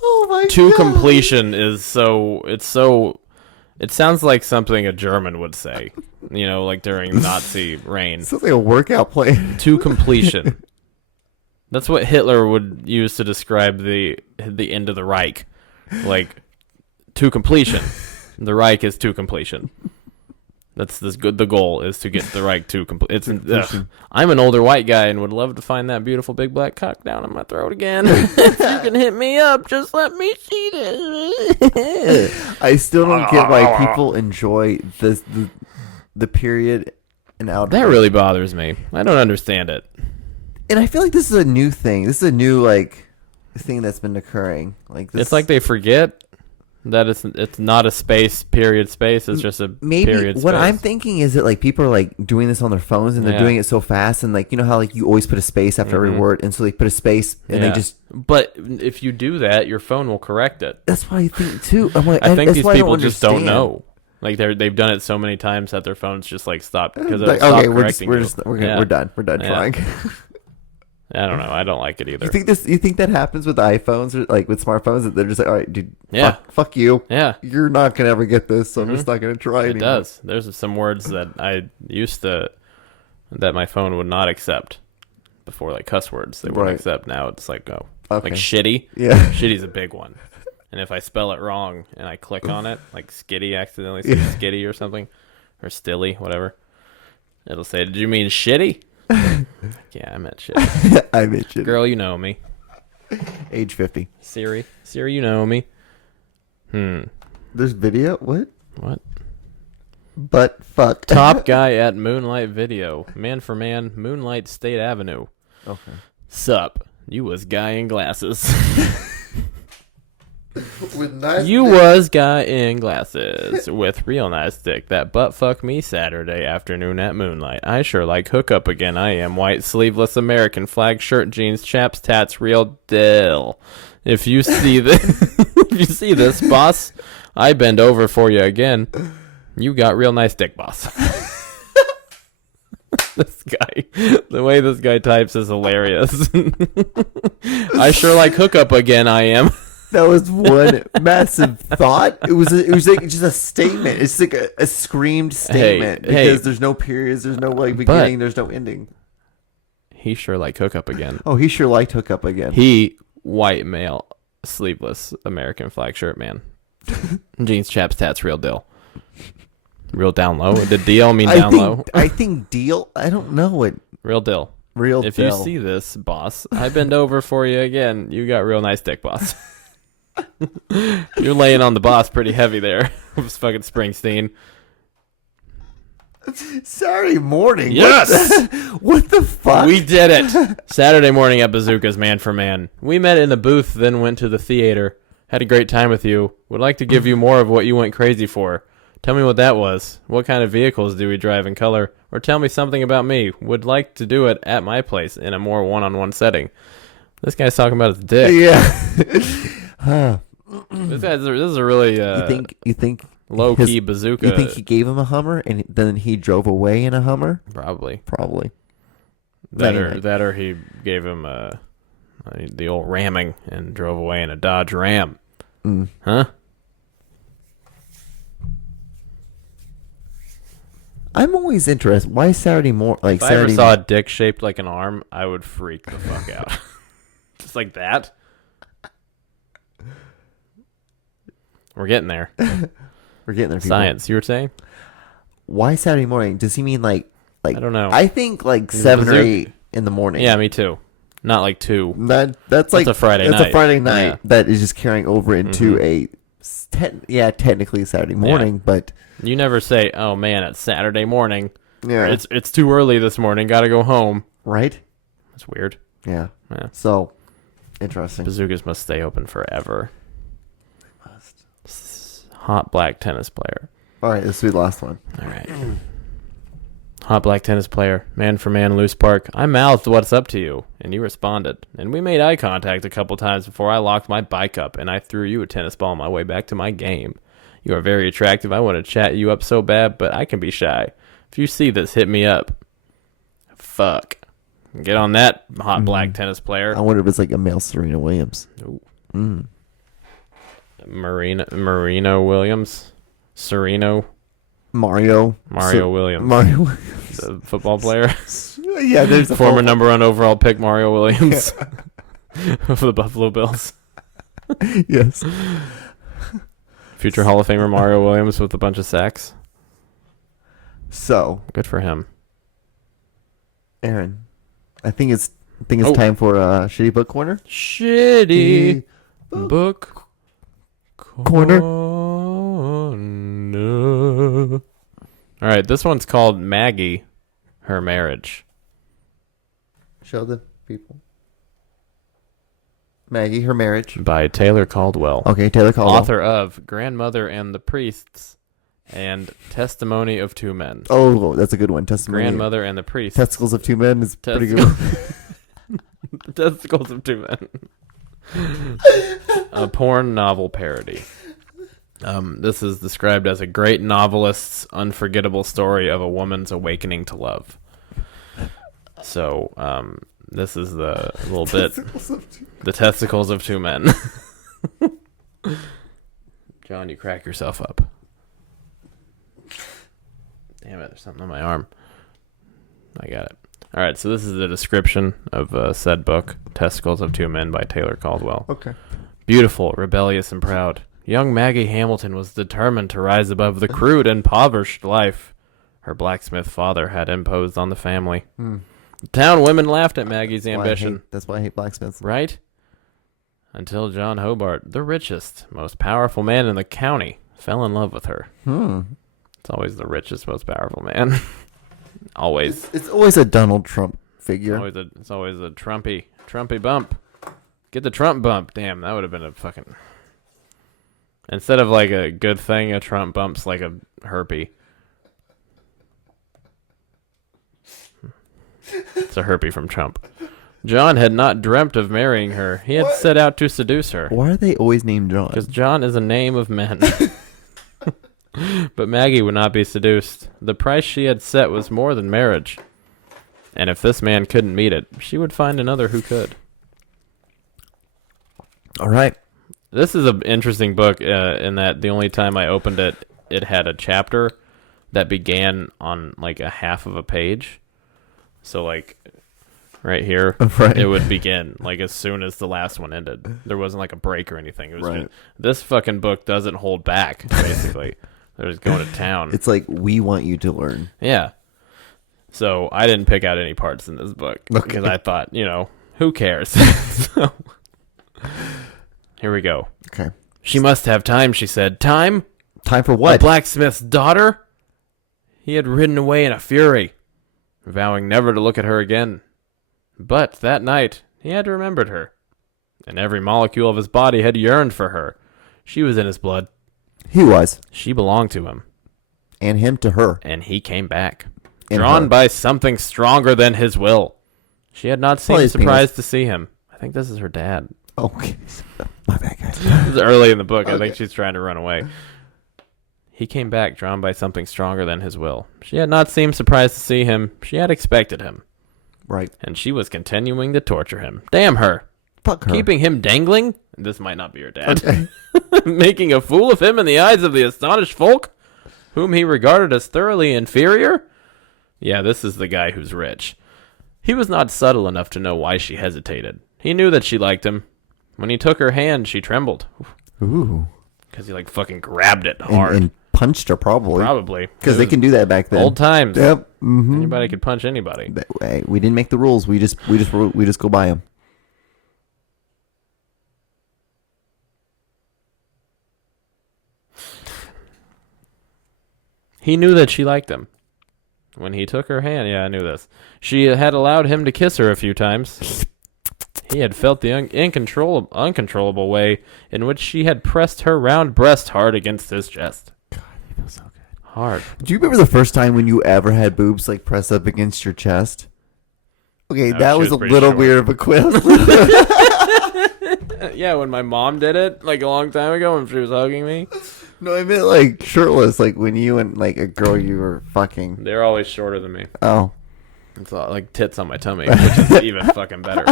Oh my god. To completion is it sounds like something a German would say, like during Nazi reign. Sounds like a workout plan. To completion. That's what Hitler would use to describe the end of the Reich. Like, to completion. The Reich is to completion. That's the goal is to get the Reich to completion. I'm an older white guy and would love to find that beautiful big black cock down in my throat again. If you can hit me up, just let me see this. I still don't get why people enjoy the period and out. That really bothers me. I don't understand it. And I feel like this is a new thing. This is a new thing that's been occurring. Like this. It's like they forget that it's not a space. It's just a period space. What I'm thinking is that people are doing this on their phones and they're doing it so fast and how you always put a space after every word, and so they put a space and they just. But if you do that, your phone will correct it. That's why I think too. I'm like, I think these people just don't understand. know. Like they've done it so many times that their phones just stopped because okay, we're done. We're done trying. I don't know. I don't like it either. You think that happens with iPhones or with smartphones that they're just like, all right, dude, fuck you. Yeah. You're not gonna ever get this, so I'm just not gonna try it. It does. There's some words that I used to that my phone would not accept before, like cuss words. They wouldn't accept. Now it's like like shitty. Yeah. Shitty's a big one. And if I spell it wrong and I click on it, like skitty accidentally say skitty or something, or stilly, whatever, it'll say, "Did you mean shitty?" Yeah, I meant shitty. I meant shitty. Girl, you know me. Age 50. Siri, you know me. There's video? What? But fuck. Top guy at Moonlight Video. Man for man, Moonlight State Avenue. Okay. Sup. You was guy in glasses. With nice You dick. was guy in glasses with real nice dick that butt fucked me Saturday afternoon at Moonlight. I sure like hookup again. I am white sleeveless American flag shirt jeans chaps tats real deal. If you see this, if you see this, boss, I bend over for you again. You got real nice dick, boss. This guy, the way this guy types is hilarious. I sure like hookup again. I am. That was one massive thought. It was like just a statement. It's like a screamed statement because there's no periods, there's no like beginning, there's no ending. He sure like hookup again. Oh, he sure liked hookup again. He white male sleeveless American flag shirt man. Jeans chaps tats real deal. Real down low. Did DL mean down low? I think deal. I don't know what. Real deal. Real if deal. You see this, boss, I bend over for you again. You got real nice dick, boss. You're laying on the boss pretty heavy there. It was fucking Springsteen. Saturday morning. Yes. What the fuck? We did it. Saturday morning at Bazooka's Man for Man. We met in the booth, then went to the theater. Had a great time with you. Would like to give you more of what you went crazy for. Tell me what that was. What kind of vehicles do we drive in color? Or tell me something about me. Would like to do it at my place in a more one-on-one setting. This guy's talking about his dick. Yeah. This is a really you think low-key bazooka. You think he gave him a Hummer and then he drove away in a Hummer? Probably. That or he gave him the old ramming and drove away in a Dodge Ram. Huh? I'm always interested. Why Saturday morning? Like if I Saturday ever saw a dick shaped like an arm, I would freak the fuck out. Just like that. We're getting there. We're getting there. People. Science. You were saying? Why Saturday morning? Does he mean like? I don't know. I think like 7 or 8 in the morning. Yeah, me too. Not like 2. That's like a Friday night. That's a Friday night Yeah. that is just carrying over into technically Saturday morning, but you never say, "Oh man, it's Saturday morning." Yeah, it's too early this morning. Got to go home. Right? That's weird. Yeah. Yeah. So interesting. Bazookas must stay open forever. They must. Hot black tennis player. All right, this will be the last one. All right. Hot black tennis player, man for man, loose park. I mouthed what's up to you, and you responded. And we made eye contact a couple times before I locked my bike up, and I threw you a tennis ball on my way back to my game. You are very attractive. I want to chat you up so bad, but I can be shy. If you see this, hit me up. Fuck. Get on that, hot black tennis player. I wonder if it's like a male Serena Williams. Ooh. Marino Williams? Sereno? Mario Williams. Mario Williams. The football player. Yeah, there's the former number 1 overall pick Mario Williams of the Buffalo Bills. Yes. Future Hall of Famer Mario Williams with a bunch of sacks. So good for him. Aaron, I think it's time for a shitty book corner. Shitty book corner. All right, this one's called Maggie, Her Marriage. Show the people. Maggie, Her Marriage. By Taylor Caldwell. Okay, Taylor Caldwell. Author of Grandmother and the Priests and Testimony of Two Men. Oh, that's a good one. Testimony. Grandmother and the Priests. Testicles of Two Men is pretty good. Testicles of Two Men. A porn novel parody. This is described as a great novelist's unforgettable story of a woman's awakening to love. So, this is the little bit, the testicles of two men. John, you crack yourself up. Damn it, there's something on my arm. I got it. All right, so this is the description of said book, Testicles of Two Men by Taylor Caldwell. Okay. Beautiful, rebellious, and proud. Young Maggie Hamilton was determined to rise above the crude and impoverished life her blacksmith father had imposed on the family. The town women laughed at Maggie's ambition. That's why I hate blacksmiths. Right? Until John Hobart, the richest, most powerful man in the county, fell in love with her. It's always the richest, most powerful man. Always. It's always a Donald Trump figure. It's always a Trumpy bump. Get the Trump bump. Damn, that would have been a fucking Instead of like a good thing, a Trump bump's like a herpy. It's a herpy from Trump. John had not dreamt of marrying her. He had set out to seduce her. Why are they always named John? Because John is a name of men. But Maggie would not be seduced. The price she had set was more than marriage. And if this man couldn't meet it, she would find another who could. All right. This is an interesting book in that the only time I opened it, it had a chapter that began on like a half of a page. So like right here, right. It would begin like as soon as the last one ended. There wasn't like a break or anything. It was Right. just, this fucking book doesn't hold back, basically. They're just going to town. It's like, we want you to learn. Yeah. So I didn't pick out any parts in this book because I thought, who cares? So, here we go. Okay. She must have time, she said. Time? Time for what? A blacksmith's daughter? He had ridden away in a fury, vowing never to look at her again. But that night, he had remembered her, and every molecule of his body had yearned for her. She was in his blood. He was. She belonged to him. And him to her. And he came back, And drawn her. by something stronger than his will. She had not seemed surprised to see him. I think this is her dad. Okay. My bad, guys. This is early in the book. I think she's trying to run away. He came back, drawn by something stronger than his will. She had not seemed surprised to see him. She had expected him. Right. And she was continuing to torture him. Damn her. Fuck her. Keeping him dangling? This might not be her dad. Okay. Making a fool of him in the eyes of the astonished folk, whom he regarded as thoroughly inferior? Yeah, this is the guy who's rich. He was not subtle enough to know why she hesitated. He knew that she liked him. When he took her hand, she trembled. Ooh. Because he like fucking grabbed it hard. And punched her probably. Probably. Because they can do that back then. Old times. Yep. Mm-hmm. Anybody could punch anybody. Hey, we didn't make the rules. We just go by them. He knew that she liked him. When he took her hand, yeah, I knew this. She had allowed him to kiss her a few times. He had felt the uncontrollable way in which she had pressed her round breast hard against his chest. God, he feels so good. Hard. Do you remember the first time when you ever had boobs like press up against your chest? Okay, that was a little weird of a quiz. Yeah, when my mom did it, like a long time ago when she was hugging me. No, I meant like shirtless, like when you and like a girl you were fucking. They're always shorter than me. Oh. It's like tits on my tummy, which is even fucking better.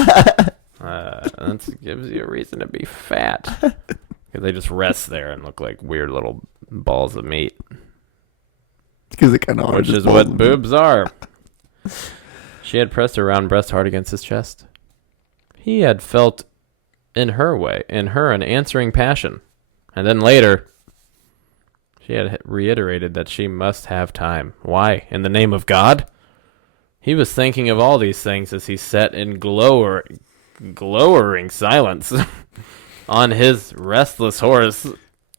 That gives you a reason to be fat. Because they just rest there and look like weird little balls of meat. Because it kind of Which is what boobs are. She had pressed her round breast hard against his chest. He had felt in her an answering passion. And then later, she had reiterated that she must have time. Why? In the name of God? He was thinking of all these things as he sat in glowering silence on his restless horse.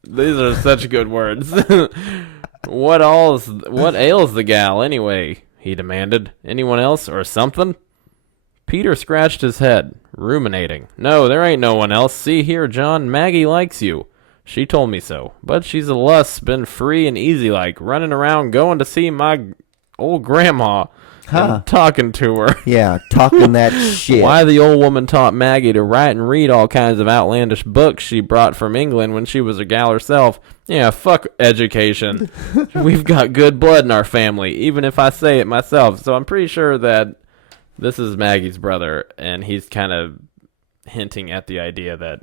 These are such good words. What ails the gal, anyway? He demanded. Anyone else or something? Peter scratched his head, ruminating. No, there ain't no one else. See here, John, Maggie likes you. She told me so. But she's a luss, been free and easy like, running around going to see my old grandma. And talking to her. Yeah, talking that shit. Why the old woman taught Maggie to write and read all kinds of outlandish books she brought from England when she was a gal herself. Yeah, fuck education. We've got good blood in our family, even if I say it myself. So I'm pretty sure that this is Maggie's brother, and he's kind of hinting at the idea that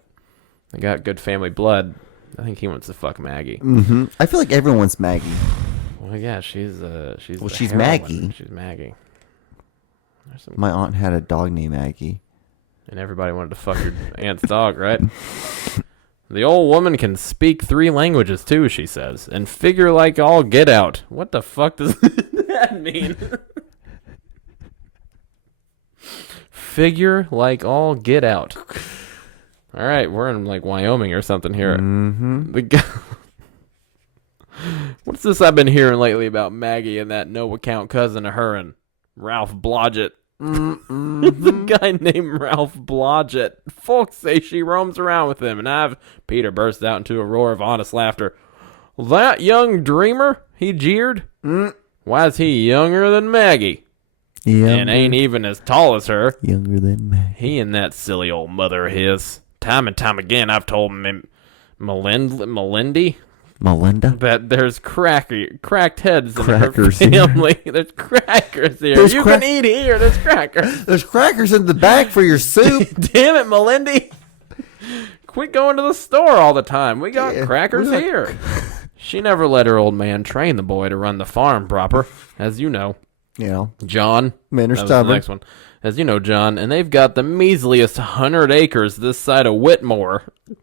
I got good family blood. I think he wants to fuck Maggie. Mm-hmm. I feel like everyone wants Maggie. Well, yeah, she's she's heroine. Maggie. She's Maggie. My aunt had a dog named Maggie. And everybody wanted to fuck your aunt's dog, right? The old woman can speak 3 languages, too, she says. And figure like all get out. What the fuck does that mean? Figure like all get out. All right, we're in like Wyoming or something here. Mm-hmm. What's this I've been hearing lately about Maggie and that no-account cousin of her'n, Ralph Blodgett? The guy named Ralph Blodgett. Folks say she roams around with him, and Peter burst out into a roar of honest laughter. That young dreamer? He jeered. Why is he younger than Maggie? And ain't even as tall as her. Younger than Maggie. He and that silly old mother of his. Time and time again, I've told Melindy that there's cracked heads in her family. There's crackers here. You can eat here. There's crackers. There's crackers in the bag for your soup. Damn it, Melindy. Quit going to the store all the time. We got crackers here. She never let her old man train the boy to run the farm proper, as you know. John. Men are stubborn. The next one. As you know, John, and they've got the measliest 100 acres this side of Whitmore. At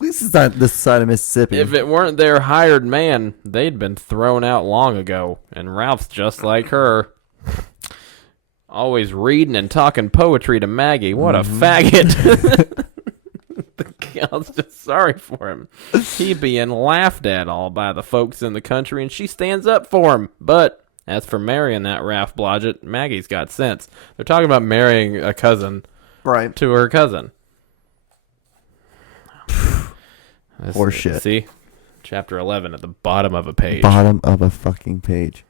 least it's not this side of Mississippi. If it weren't their hired man, they'd been thrown out long ago. And Ralph's just like her. Always reading and talking poetry to Maggie. What a faggot. The gal's just sorry for him. He being laughed at all by the folks in the country, and she stands up for him. But as for marrying that Ralph Blodgett, Maggie's got sense. They're talking about marrying a cousin to her cousin. Horseshit. See? Chapter 11 at the bottom of a page. Bottom of a fucking page.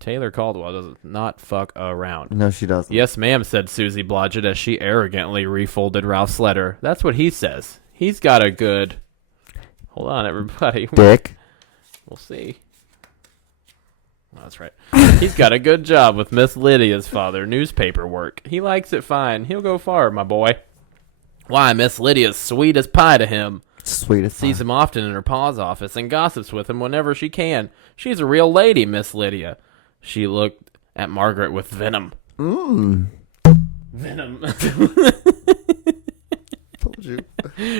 Taylor Caldwell does not fuck around. No, she doesn't. Yes, ma'am, said Susie Blodgett as she arrogantly refolded Ralph's letter. That's what he says. He's got a good... Hold on, everybody. Dick. We'll see. Oh, that's right. He's got a good job with Miss Lydia's father, newspaper work. He likes it fine. He'll go far, my boy. Why, Miss Lydia's sweet as pie to him. Sweet as pie. Sees him often in her pa's office and gossips with him whenever she can. She's a real lady, Miss Lydia. She looked at Margaret with venom. Venom. Told you.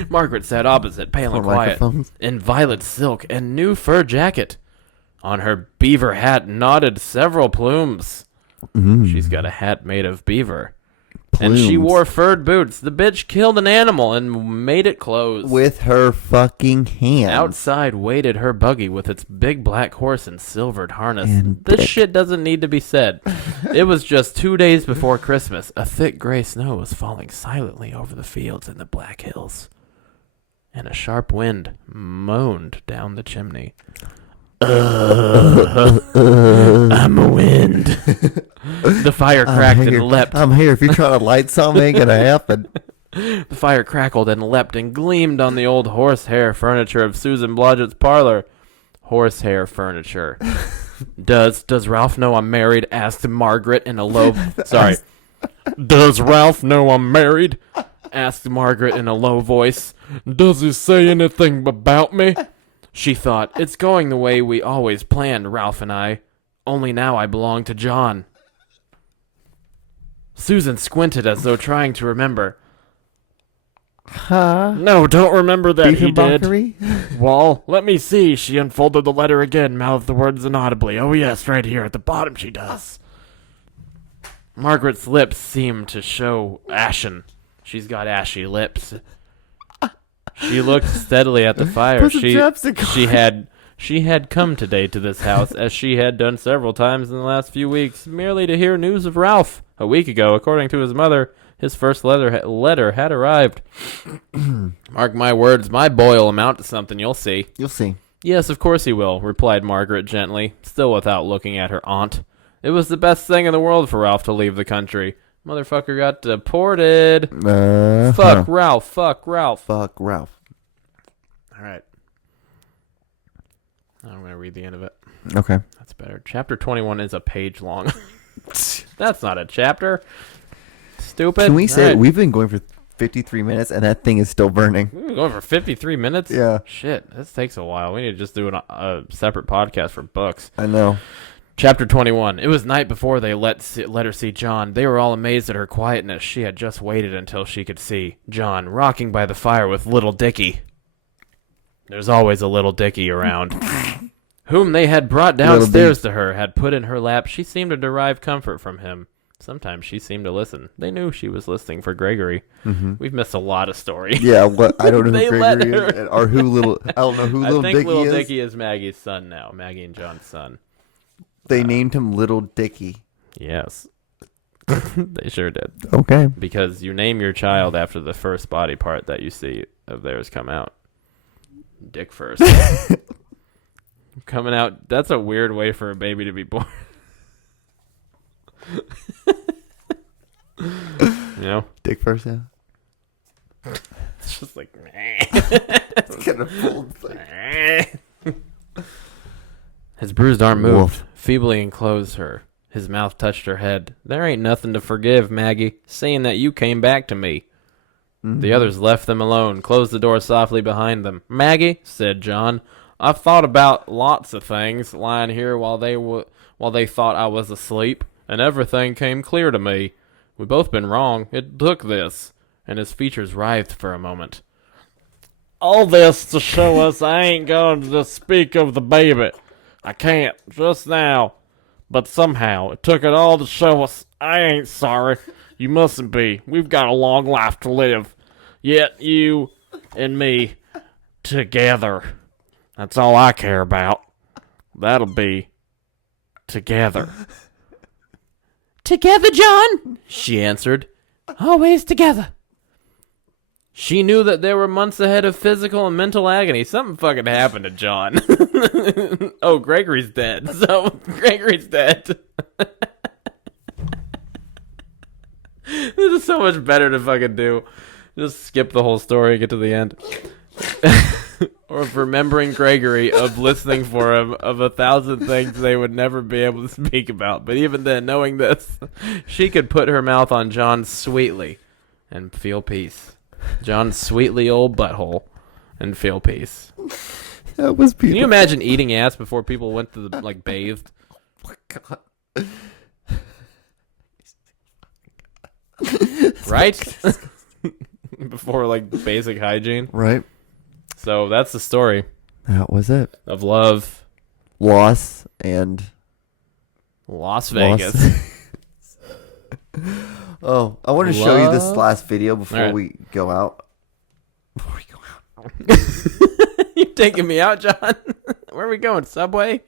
Margaret sat opposite, pale and quiet, in violet silk and new fur jacket. On her beaver hat nodded several plumes. She's got a hat made of beaver. And she wore furred boots. The bitch killed an animal and made it close. With her fucking hands. Outside waited her buggy with its big black horse and silvered harness. This shit doesn't need to be said. It was just 2 days before Christmas. A thick gray snow was falling silently over the fields and the Black Hills. And a sharp wind moaned down the chimney. I'm a wind. The fire cracked and leapt. I'm here. If you're trying to light something, ain't gonna happen. The fire crackled and leapt and gleamed on the old horsehair furniture of Susan Blodgett's parlor. Horsehair furniture. Does Ralph know I'm married? Asked Margaret in a low... Sorry. Does Ralph know I'm married? Asked Margaret in a low voice. Does he say anything about me? She thought, it's going the way we always planned, Ralph and I. Only now I belong to John. Susan squinted as though trying to remember. Huh? No, don't remember that he did. Beefenbockery? Well, let me see. She unfolded the letter again, mouthed the words inaudibly. Oh yes, right here at the bottom she does. Margaret's lips seemed to show ashen. She's got ashy lips. She looked steadily at the fire. She had come today to this house, as she had done several times in the last few weeks, merely to hear news of Ralph. A week ago, according to his mother, his first letter had arrived. Mark my words, my boy'll amount to something, you'll see. You'll see. Yes, of course he will, replied Margaret gently, still without looking at her aunt. It was the best thing in the world for Ralph to leave the country. Motherfucker got deported. Fuck Ralph. Fuck Ralph. Fuck Ralph. All right. I'm going to read the end of it. Okay. That's better. Chapter 21 is a page long. That's not a chapter. Stupid. Can we say we've been going for 53 minutes and that thing is still burning? We've been going for 53 minutes? Yeah. Shit. This takes a while. We need to just do a separate podcast for books. I know. Chapter 21. It was night before they let her see John. They were all amazed at her quietness. She had just waited until she could see John rocking by the fire with little Dickie. There's always a little Dickie around. Whom they had brought downstairs to her, had put in her lap. She seemed to derive comfort from him. Sometimes she seemed to listen. They knew she was listening for Gregory. Mm-hmm. We've missed a lot of story. Yeah, I don't know who Gregory is. Or who little... I don't know who little Dickie is. I think little Dickie is Maggie's son now. Maggie and John's son. They named him Little Dickie. Yes. They sure did. Okay. Because you name your child after the first body part that you see of theirs come out. Dick first. Coming out. That's a weird way for a baby to be born. You know? Dick first, yeah. It's just like... It's kind of full. His bruised arm moved, Wolf. feebly enclosed her. His mouth touched her head. There ain't nothing to forgive, Maggie, seeing that you came back to me. Mm-hmm. The others left them alone, closed the door softly behind them. Maggie, said John, I've thought about lots of things lying here while they thought I was asleep, and everything came clear to me. We both been wrong. It took this. And his features writhed for a moment. All this to show us I ain't going to speak of the baby. I can't, just now. But somehow, it took it all to show us I ain't sorry. You mustn't be. We've got a long life to live. Yet you and me together. That's all I care about. That'll be together. Together, John, she answered. Always together. She knew that there were months ahead of physical and mental agony. Something fucking happened to John. Oh, Gregory's dead. So, Gregory's dead. This is so much better to fucking do. Just skip the whole story and get to the end. Or of remembering Gregory, of listening for him, of 1,000 things they would never be able to speak about. But even then, knowing this, she could put her mouth on John's sweetly and feel peace. John's sweetly old butthole and feel peace. That was beautiful. Can you imagine eating ass before people went to the, like, bathed? Right? Before, like, basic hygiene. Right. So that's the story. That was it. Of love. Loss and... Las Vegas. Oh, I want to show you this last video before we go out. You taking me out, John? Where are we going? Subway?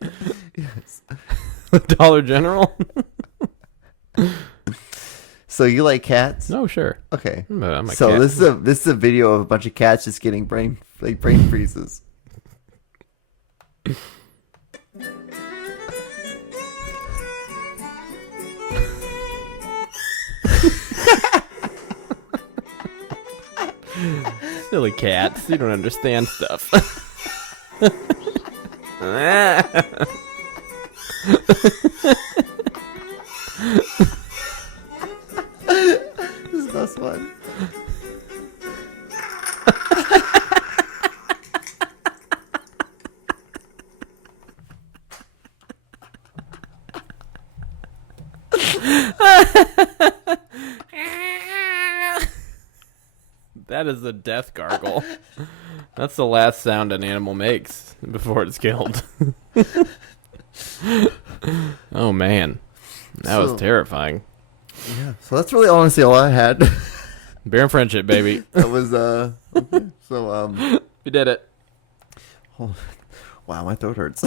Yes. Dollar General? So you like cats? No, sure. Okay. I'm a so cat. this is a video of a bunch of cats just getting brain freezes. Silly cats. You don't understand stuff. This is last one. That is a death gargle. That's the last sound an animal makes before it's killed. Oh, man. That was terrifying. Yeah. So that's really honestly all I had. Beer and friendship, baby. That was, okay. So, We did it. Oh, wow, my throat hurts.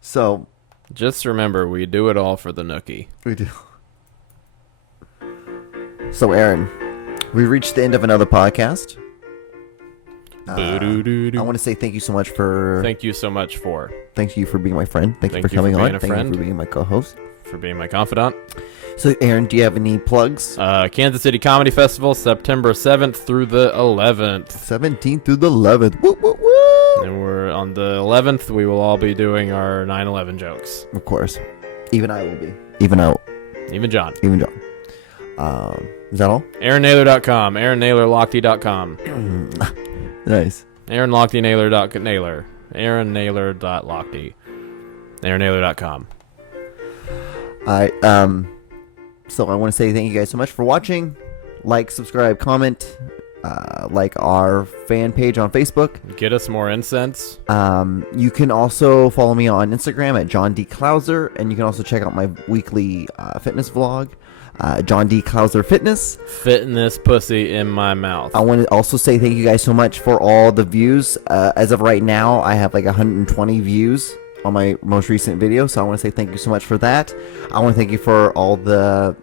So. Just remember, we do it all for the nookie. We do. So, Aaron, we reached the end of another podcast. I want to say thank you so much for... Thank you so much for... Thank you for being my friend. Thank you for coming on. Thank you for being my co-host. For being my confidant. So, Aaron, do you have any plugs? Kansas City Comedy Festival, September 7th through the 11th. 17th through the 11th. Woo, woo, woo! And we're on the 11th, we will all be doing our 9/11 jokes. Of course. Even I will be. Even John. Even John. Is that all? AaronNaylor.com. AaronNaylorLochte.com. Nice. AaronLochte.Naylor. AaronNaylor.Lochte. AaronNaylor.com. So I want to say thank you guys so much for watching. Like, subscribe, comment. Like our fan page on Facebook. Get us more incense. You can also follow me on Instagram at John D. Clouser, and you can also check out my weekly fitness vlog, John D. Clouser Fitness. Fitting this pussy in my mouth. I want to also say thank you guys so much for all the views. As of right now, I have like 120 views on my most recent video, so I want to say thank you so much for that. I want to thank you for all the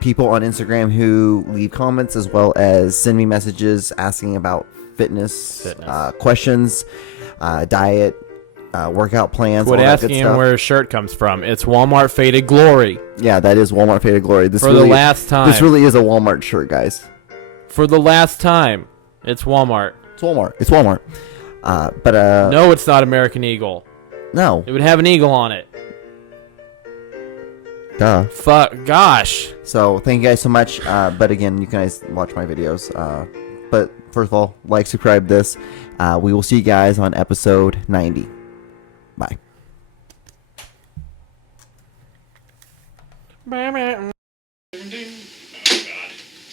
people on Instagram who leave comments as well as send me messages asking about fitness. Questions, diet, workout plans. Quit all that good asking him stuff. where his shirt comes from. It's Walmart Faded Glory. Yeah, that is Walmart Faded Glory. This For really, the last time. This really is a Walmart shirt, guys. For the last time. It's Walmart. It's Walmart. It's Walmart. No, it's not American Eagle. No. It would have an eagle on it. Duh. Fuck. Gosh. So thank you guys so much. But again, you guys watch my videos. But first of all, like, subscribe this. We will see you guys on episode 90. Bye. Oh,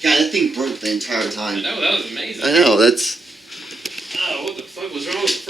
God, that thing broke the entire time. I know, that was amazing. I know, that's... Oh, what the fuck was wrong with the first